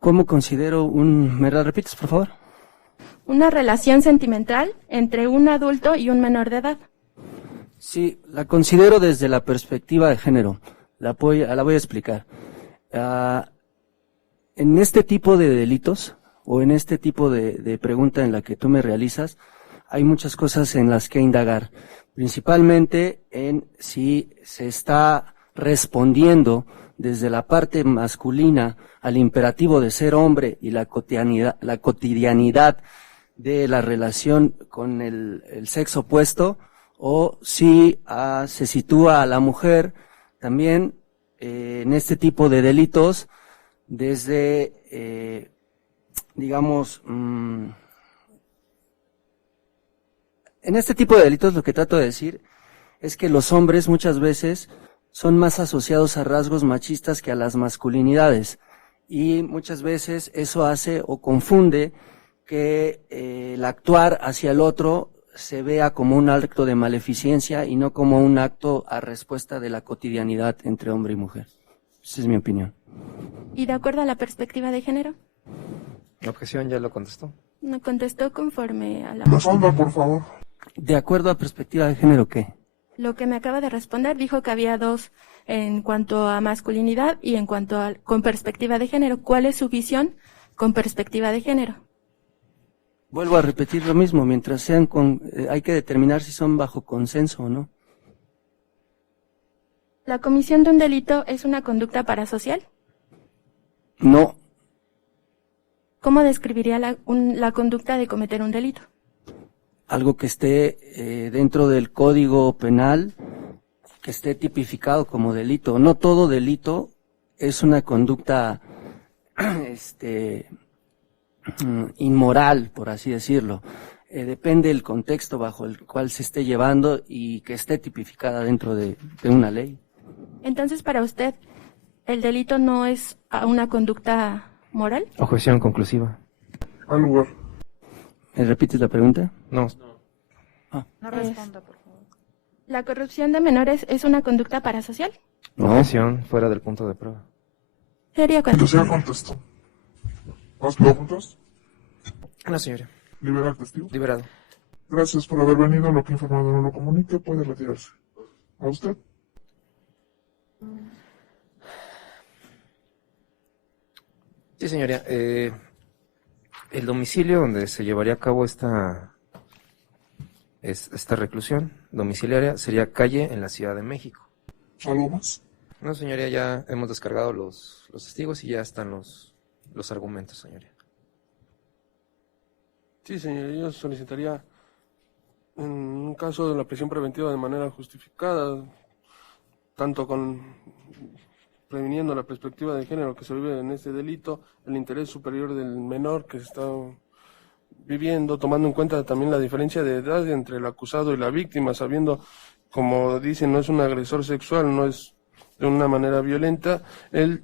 ¿Cómo considero ¿me la repites, por favor? Una relación sentimental entre un adulto y un menor de edad. Sí, la considero desde la perspectiva de género. La voy a explicar. En este tipo de delitos, o en este tipo de pregunta en la que tú me realizas, hay muchas cosas en las que indagar. Principalmente en si se está respondiendo desde la parte masculina al imperativo de ser hombre y la cotidianidad de la relación con el sexo opuesto, o si se sitúa a la mujer también en este tipo de delitos desde, digamos, en este tipo de delitos lo que trato de decir es que los hombres muchas veces son más asociados a rasgos machistas que a las masculinidades, y muchas veces eso hace o confunde que el actuar hacia el otro se vea como un acto de maleficencia y no como un acto a respuesta de la cotidianidad entre hombre y mujer. Esa es mi opinión. ¿Y de acuerdo a la perspectiva de género? La objeción ya lo contestó. No contestó conforme a La falda, por favor. ¿De acuerdo a perspectiva de género qué? lo que me acaba de responder. Dijo que había dos en cuanto a masculinidad y en cuanto a con perspectiva de género. ¿Cuál es su visión con perspectiva de género? Vuelvo a repetir lo mismo, mientras sean hay que determinar si son bajo consenso o no. ¿La comisión de un delito es una conducta parasocial? No. ¿Cómo describiría la conducta de cometer un delito? Algo que esté dentro del Código Penal, que esté tipificado como delito. No todo delito es una conducta inmoral, por así decirlo. Depende del contexto bajo el cual se esté llevando y que esté tipificada dentro de una ley. Entonces, para usted, ¿el delito no es una conducta moral? Objeción conclusiva. Al lugar. ¿Me repites la pregunta? No. No responda, por favor. ¿La corrupción de menores es una conducta parasocial? No. Objeción fuera del punto de prueba. Sería Entonces ya contestó. ¿Más preguntas? No, señora. ¿Libera al testigo? Liberado. Gracias por haber venido. Lo que ha informado no lo comunique. Puede retirarse. ¿A usted? Sí, señora. El domicilio donde se llevaría a cabo esta reclusión domiciliaria sería calle en la Ciudad de México. ¿Algo más? No, señoría, ya hemos descargado los testigos y ya están los argumentos, señoría. Sí, señoría, yo solicitaría, en un caso de la prisión preventiva de manera justificada, tanto previniendo la perspectiva de género que se vive en este delito, el interés superior del menor que se está viviendo, tomando en cuenta también la diferencia de edad entre el acusado y la víctima, sabiendo, como dicen, no es un agresor sexual, no es de una manera violenta, él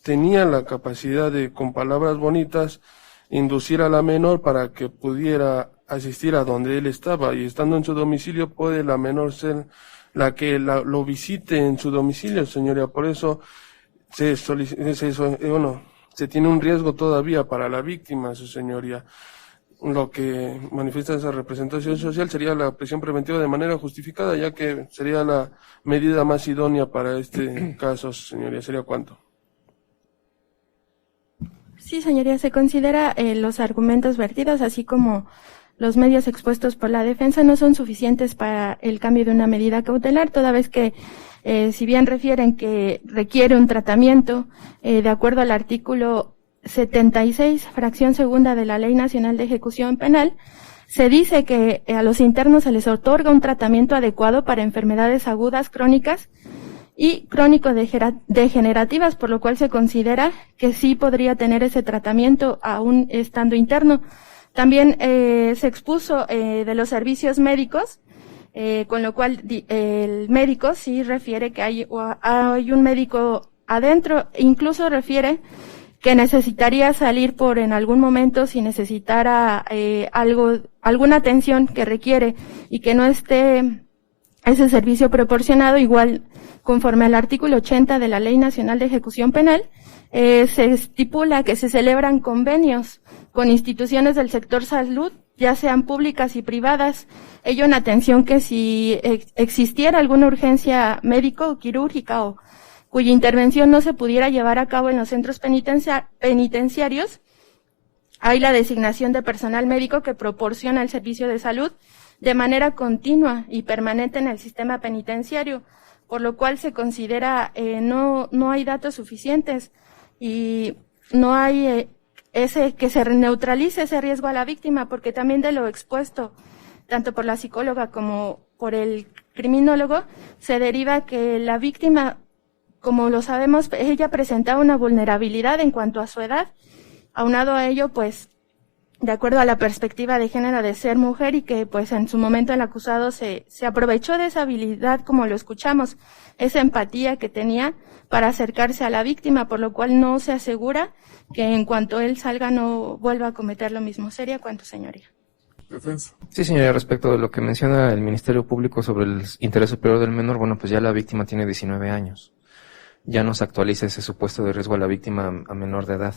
tenía la capacidad de, con palabras bonitas, inducir a la menor para que pudiera asistir a donde él estaba, y estando en su domicilio puede la menor ser la que lo visite en su domicilio, señoría. Por eso se tiene un riesgo todavía para la víctima, su señoría. Lo que manifiesta esa representación social sería la prisión preventiva de manera justificada, ya que sería la medida más idónea para este caso, señoría. ¿Sería cuánto? Sí, señoría, se considera los argumentos vertidos, así como los medios expuestos por la defensa, no son suficientes para el cambio de una medida cautelar, toda vez que, si bien refieren que requiere un tratamiento, de acuerdo al artículo 76, fracción segunda de la Ley Nacional de Ejecución Penal, se dice que a los internos se les otorga un tratamiento adecuado para enfermedades agudas, crónicas y crónico-degenerativas, por lo cual se considera que sí podría tener ese tratamiento aún estando interno. También se expuso de los servicios médicos, con lo cual el médico sí refiere que hay un médico adentro, incluso refiere que necesitaría salir en algún momento si necesitara alguna atención que requiere y que no esté ese servicio proporcionado, igual conforme al artículo 80 de la Ley Nacional de Ejecución Penal, se estipula que se celebran convenios con instituciones del sector salud, ya sean públicas y privadas, ello en atención que si existiera alguna urgencia médico o quirúrgica o cuya intervención no se pudiera llevar a cabo en los centros penitenciarios, hay la designación de personal médico que proporciona el servicio de salud de manera continua y permanente en el sistema penitenciario, por lo cual se considera no hay datos suficientes y no hay que se neutralice ese riesgo a la víctima, porque también de lo expuesto, tanto por la psicóloga como por el criminólogo, se deriva que la víctima, como lo sabemos, ella presentaba una vulnerabilidad en cuanto a su edad. Aunado a ello, pues, de acuerdo a la perspectiva de género de ser mujer, y que pues en su momento el acusado se aprovechó de esa habilidad, como lo escuchamos, esa empatía que tenía para acercarse a la víctima, por lo cual no se asegura que en cuanto él salga no vuelva a cometer lo mismo. ¿Sería cuánto, señoría? Defensa. Sí, señoría, respecto de lo que menciona el Ministerio Público sobre el interés superior del menor, bueno, pues ya la víctima tiene 19 años. Ya no se actualiza ese supuesto de riesgo a la víctima a menor de edad.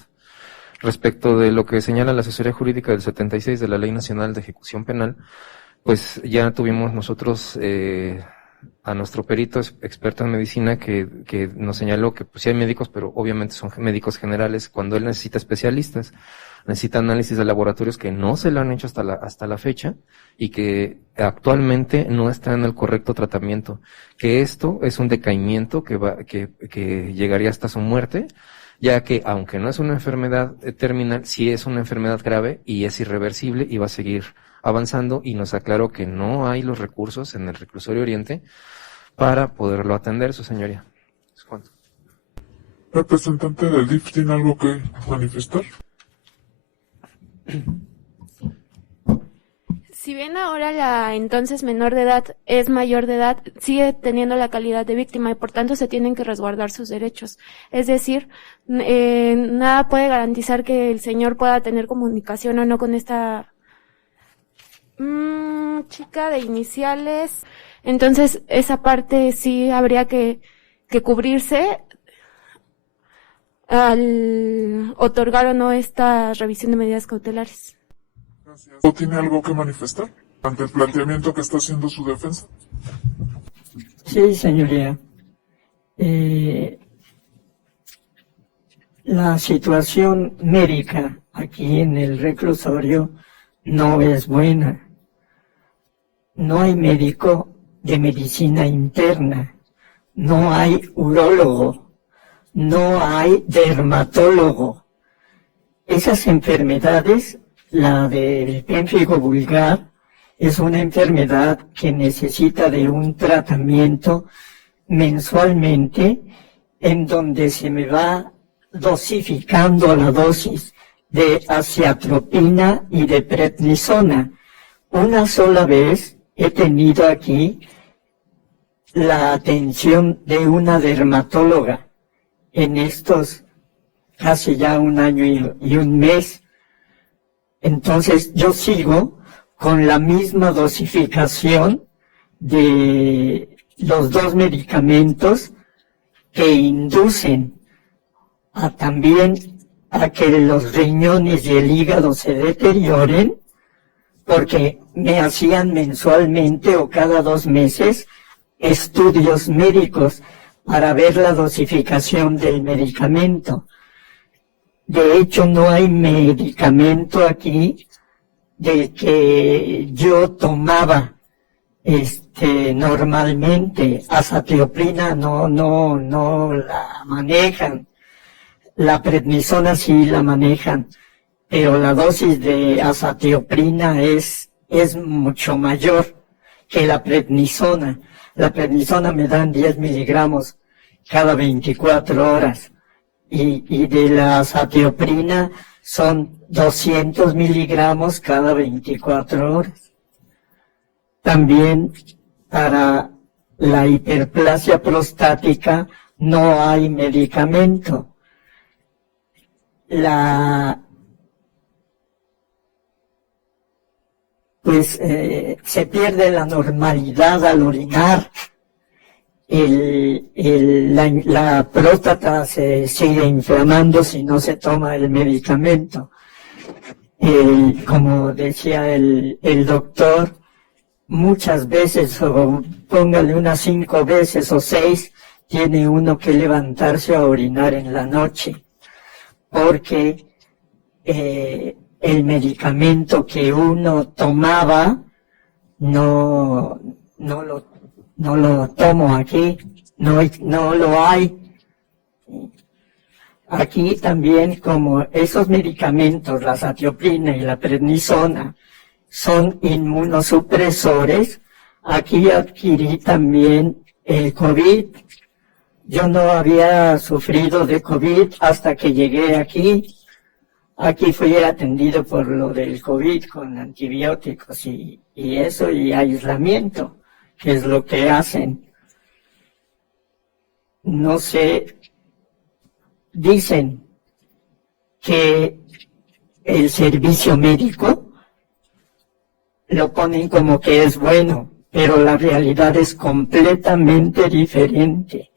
Respecto de lo que señala la asesoría jurídica del 76 de la Ley Nacional de Ejecución Penal, pues ya tuvimos nosotros a nuestro perito experto en medicina que nos señaló que pues sí hay médicos, pero obviamente son médicos generales. Cuando él necesita especialistas, necesita análisis de laboratorios que no se lo han hecho hasta la fecha y que actualmente no está en el correcto tratamiento. Que esto es un decaimiento que llegaría hasta su muerte, ya que aunque no es una enfermedad terminal, sí es una enfermedad grave y es irreversible y va a seguir avanzando, y nos aclaró que no hay los recursos en el reclusorio Oriente para poderlo atender, su señoría. ¿Cuánto? ¿Representante del DIF tiene algo que manifestar? Si bien ahora la entonces menor de edad es mayor de edad, sigue teniendo la calidad de víctima y por tanto se tienen que resguardar sus derechos. Es decir, nada puede garantizar que el señor pueda tener comunicación o no con esta chica de iniciales. Entonces esa parte sí habría que cubrirse al otorgar o no esta revisión de medidas cautelares. ¿O tiene algo que manifestar ante el planteamiento que está haciendo su defensa? Sí, señoría. La situación médica aquí en el reclusorio no es buena. No hay médico de medicina interna, no hay urólogo, no hay dermatólogo. Esas enfermedades, la del pénfigo vulgar, es una enfermedad que necesita de un tratamiento mensualmente en donde se me va dosificando la dosis de aciatropina y de prednisona. Una sola vez he tenido aquí la atención de una dermatóloga en estos casi ya un año y un mes. Entonces yo sigo con la misma dosificación de los dos medicamentos que inducen también a que los riñones y el hígado se deterioren, porque me hacían mensualmente o cada 2 meses estudios médicos para ver la dosificación del medicamento. De hecho, no hay medicamento aquí del que yo tomaba normalmente. Azatioprina no la manejan. La prednisona sí la manejan, pero la dosis de azatioprina es mucho mayor que la prednisona. La prednisona me dan 10 miligramos cada 24 horas. Y de la azatioprina son 200 miligramos cada 24 horas. También para la hiperplasia prostática no hay medicamento. Se pierde la normalidad al orinar. La próstata se sigue inflamando si no se toma el medicamento. Como decía el doctor, muchas veces, o póngale unas 5 veces o 6, tiene uno que levantarse a orinar en la noche, porque el medicamento que uno tomaba no lo tomo aquí, no lo hay. Aquí también, como esos medicamentos, la azatioprina y la prednisona, son inmunosupresores, aquí adquirí también el COVID. Yo no había sufrido de COVID hasta que llegué aquí. Aquí fui atendido por lo del COVID con antibióticos y eso y aislamiento, que es lo que hacen. No sé, dicen que el servicio médico lo ponen como que es bueno, pero la realidad es completamente diferente.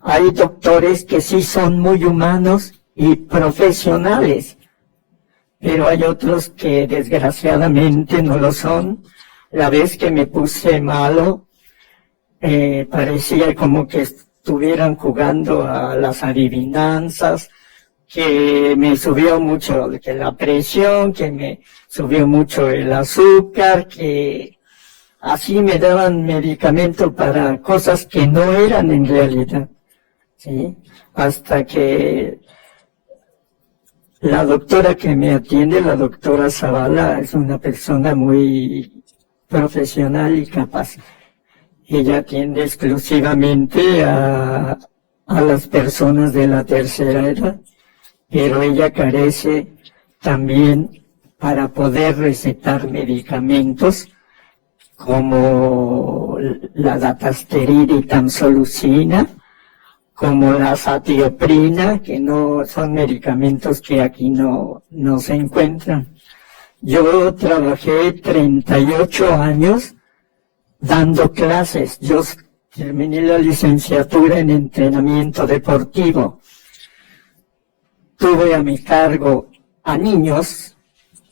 Hay doctores que sí son muy humanos y profesionales, pero hay otros que desgraciadamente no lo son. La vez que me puse malo, parecía como que estuvieran jugando a las adivinanzas, que me subió mucho que la presión, que me subió mucho el azúcar, que así me daban medicamento para cosas que no eran en realidad, ¿sí? Hasta que la doctora que me atiende, la doctora Zavala, es una persona muy profesional y capaz. Ella atiende exclusivamente a las personas de la tercera edad, pero ella carece también para poder recetar medicamentos como la datasterida y tamsolucina, como la satioprina, que no son medicamentos que aquí no se encuentran. Yo trabajé 38 años dando clases. Yo terminé la licenciatura en entrenamiento deportivo. Tuve a mi cargo a niños,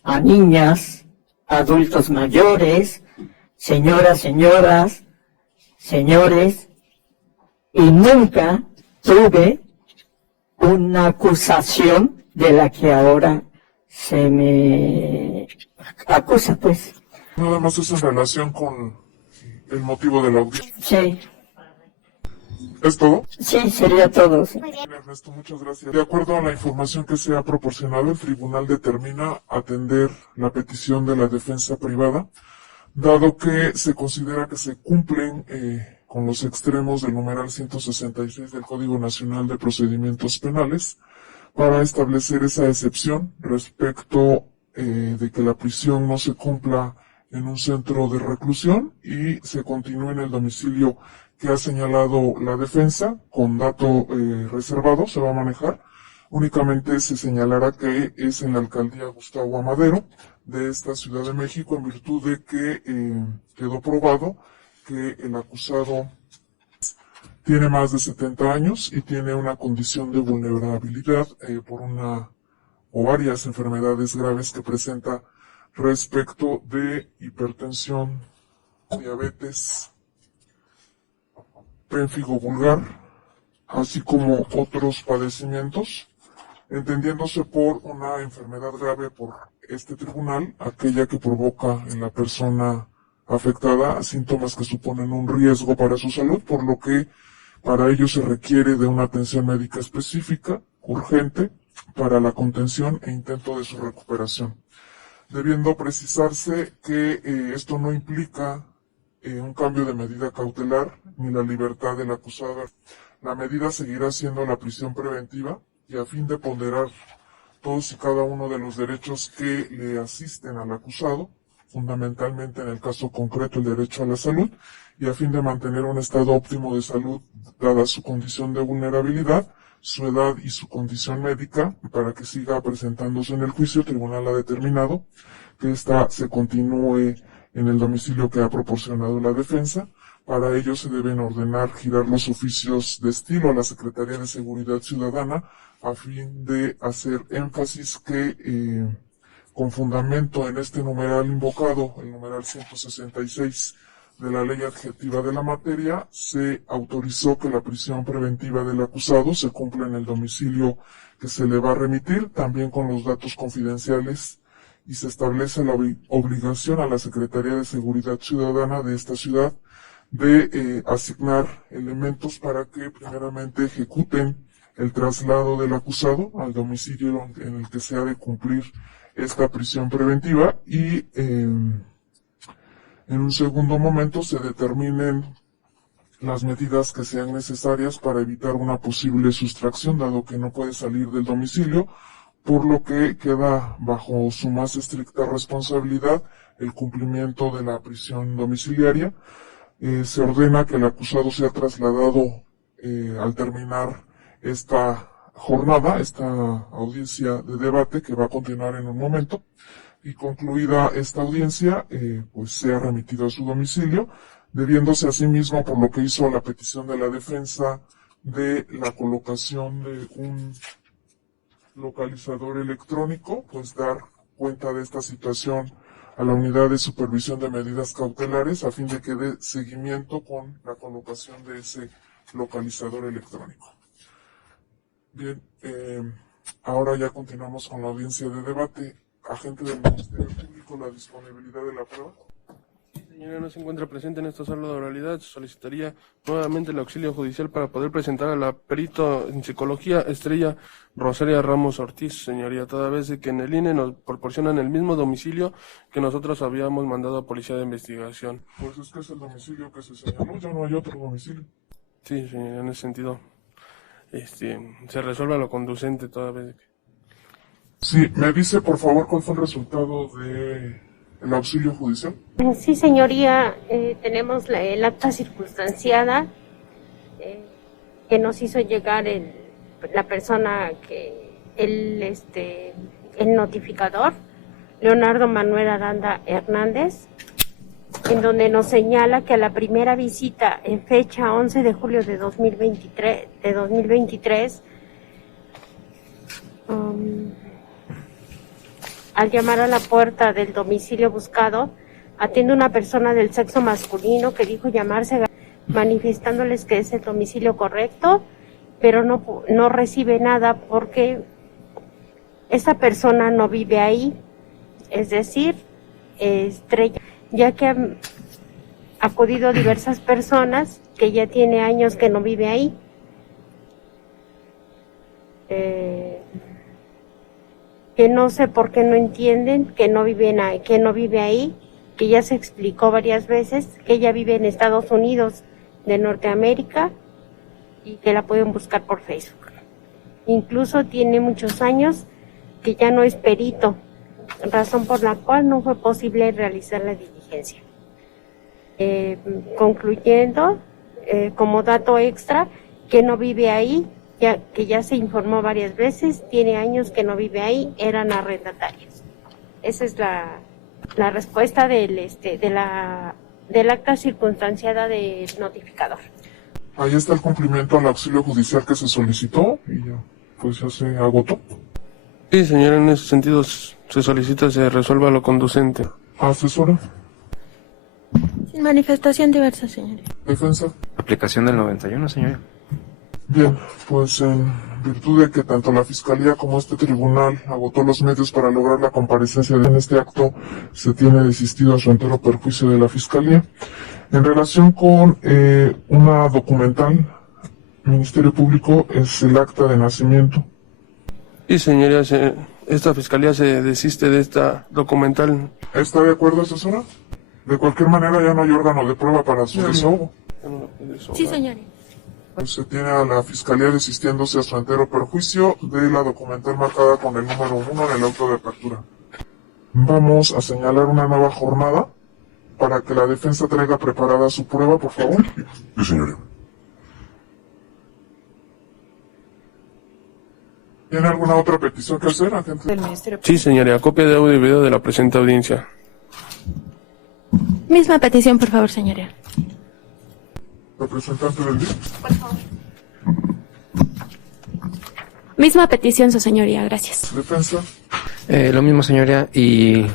a niñas, adultos mayores, señoras, señores, y nunca tuve una acusación de la que ahora se me acusa, pues. Nada más es en relación con el motivo de la audiencia. Sí. ¿Es todo? Sí, sería todo. Sí. Ernesto, muchas gracias. De acuerdo a la información que se ha proporcionado, el tribunal determina atender la petición de la defensa privada, dado que se considera que se cumplen con los extremos del numeral 166 del Código Nacional de Procedimientos Penales para establecer esa excepción respecto de que la prisión no se cumpla en un centro de reclusión y se continúe en el domicilio que ha señalado la defensa, con dato reservado se va a manejar. Únicamente se señalará que es en la alcaldía Gustavo Amadero de esta Ciudad de México, en virtud de que quedó probado que el acusado tiene más de 70 años y tiene una condición de vulnerabilidad por una o varias enfermedades graves que presenta respecto de hipertensión, diabetes, pénfigo vulgar, así como otros padecimientos, entendiéndose por una enfermedad grave por este tribunal, aquella que provoca en la persona afectada síntomas que suponen un riesgo para su salud, por lo que para ello se requiere de una atención médica específica, urgente, para la contención e intento de su recuperación. Debiendo precisarse que esto no implica un cambio de medida cautelar ni la libertad del acusado. La medida seguirá siendo la prisión preventiva y a fin de ponderar todos y cada uno de los derechos que le asisten al acusado, fundamentalmente en el caso concreto el derecho a la salud, y a fin de mantener un estado óptimo de salud dada su condición de vulnerabilidad, su edad y su condición médica, para que siga presentándose en el juicio, el tribunal ha determinado que ésta se continúe en el domicilio que ha proporcionado la defensa. Para ello se deben ordenar girar los oficios de estilo a la Secretaría de Seguridad Ciudadana a fin de hacer énfasis que con fundamento en este numeral invocado, el numeral 166 de la ley adjetiva de la materia, se autorizó que la prisión preventiva del acusado se cumpla en el domicilio que se le va a remitir, también con los datos confidenciales, y se establece la obligación a la Secretaría de Seguridad Ciudadana de esta ciudad de asignar elementos para que primeramente ejecuten el traslado del acusado al domicilio en el que se ha de cumplir esta prisión preventiva y en un segundo momento se determinen las medidas que sean necesarias para evitar una posible sustracción, dado que no puede salir del domicilio por lo que queda bajo su más estricta responsabilidad el cumplimiento de la prisión domiciliaria. Se ordena que el acusado sea trasladado al terminar esta jornada, esta audiencia de debate que va a continuar en un momento, y concluida esta audiencia, pues sea remitido a su domicilio, debiéndose asimismo, por lo que hizo la petición de la defensa, de la colocación de un localizador electrónico, pues dar cuenta de esta situación a la unidad de supervisión de medidas cautelares a fin de que dé seguimiento con la colocación de ese localizador electrónico. Bien, ahora ya continuamos con la audiencia de debate. Agente del Ministerio Público, la disponibilidad de la prueba. Señora, no se encuentra presente en esta sala de oralidad. Solicitaría nuevamente el auxilio judicial para poder presentar a la perito en psicología Estrella Rosaria Ramos Ortiz, señoría, toda vez de que en el INE nos proporcionan el mismo domicilio que nosotros habíamos mandado a Policía de Investigación. Pues es que es el domicilio que se señaló, ya no hay otro domicilio. Sí, señoría, en ese sentido, se resuelva lo conducente toda vez de que... Sí, me dice por favor cuál fue el resultado de el auxilio judicial. Sí, señoría, tenemos el acta circunstanciada que nos hizo llegar la persona que el notificador, Leonardo Manuel Aranda Hernández, en donde nos señala que a la primera visita en fecha 11 de julio de 2023, al llamar a la puerta del domicilio buscado, atiende una persona del sexo masculino que dijo llamarse, manifestándoles que es el domicilio correcto, pero no recibe nada porque esa persona no vive ahí, es decir, Estrella, ya que han acudido diversas personas que ya tiene años que no vive ahí. Que no sé por qué no entienden que no vive ahí, que ya se explicó varias veces que ella vive en Estados Unidos de Norteamérica y que la pueden buscar por Facebook. Incluso tiene muchos años que ya no es perito, razón por la cual no fue posible realizar la diligencia. Concluyendo, como dato extra, que no vive ahí, que ya se informó varias veces, tiene años que no vive ahí, eran arrendatarios. Esa es la respuesta del acta circunstanciada del notificador. Ahí está el cumplimiento al auxilio judicial que se solicitó y ya, pues ya se agotó. Sí, señora, en ese sentido se solicita se resuelva lo conducente. Asesora. Sin manifestación diversa, señora. Defensa. Aplicación del 91, señora. Bien, pues en virtud de que tanto la Fiscalía como este tribunal agotó los medios para lograr la comparecencia en este acto, se tiene desistido a su entero perjuicio de la Fiscalía. En relación con una documental, Ministerio Público, es el acta de nacimiento. Sí, señoría, esta Fiscalía se desiste de esta documental. ¿Está de acuerdo, asesora? De cualquier manera ya no hay órgano de prueba para su desahogo. Sí, señora. Se tiene a la Fiscalía desistiéndose a su entero perjuicio de la documental marcada con el número 1 en el auto de apertura. Vamos a señalar una nueva jornada para que la defensa traiga preparada su prueba, por favor. Sí, señora. ¿Tiene alguna otra petición que hacer, agente? Sí, señoría, copia de audio y video de la presente audiencia. Misma petición, por favor, señora. Representante del DIF. Por favor. Misma petición, su señoría, gracias. Defensa. Lo mismo, señoría, y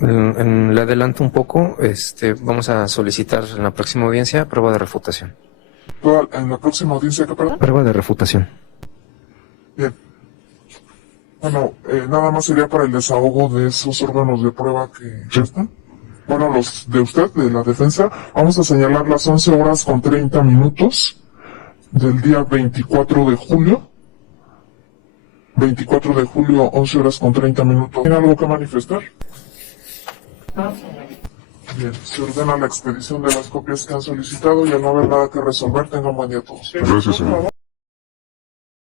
le adelanto un poco, vamos a solicitar en la próxima audiencia prueba de refutación. ¿En la próxima audiencia qué, perdón? Prueba de refutación. Bien. Bueno, nada más sería para el desahogo de esos órganos de prueba que ya están. Bueno, los de usted, de la defensa, vamos a señalar las 11 horas con 30 minutos del día 24 de julio. 24 de julio, 11 horas con 30 minutos. ¿Tiene algo que manifestar? Bien, se ordena la expedición de las copias que han solicitado y al no haber nada que resolver, tengan buen día a todos. Gracias, señor.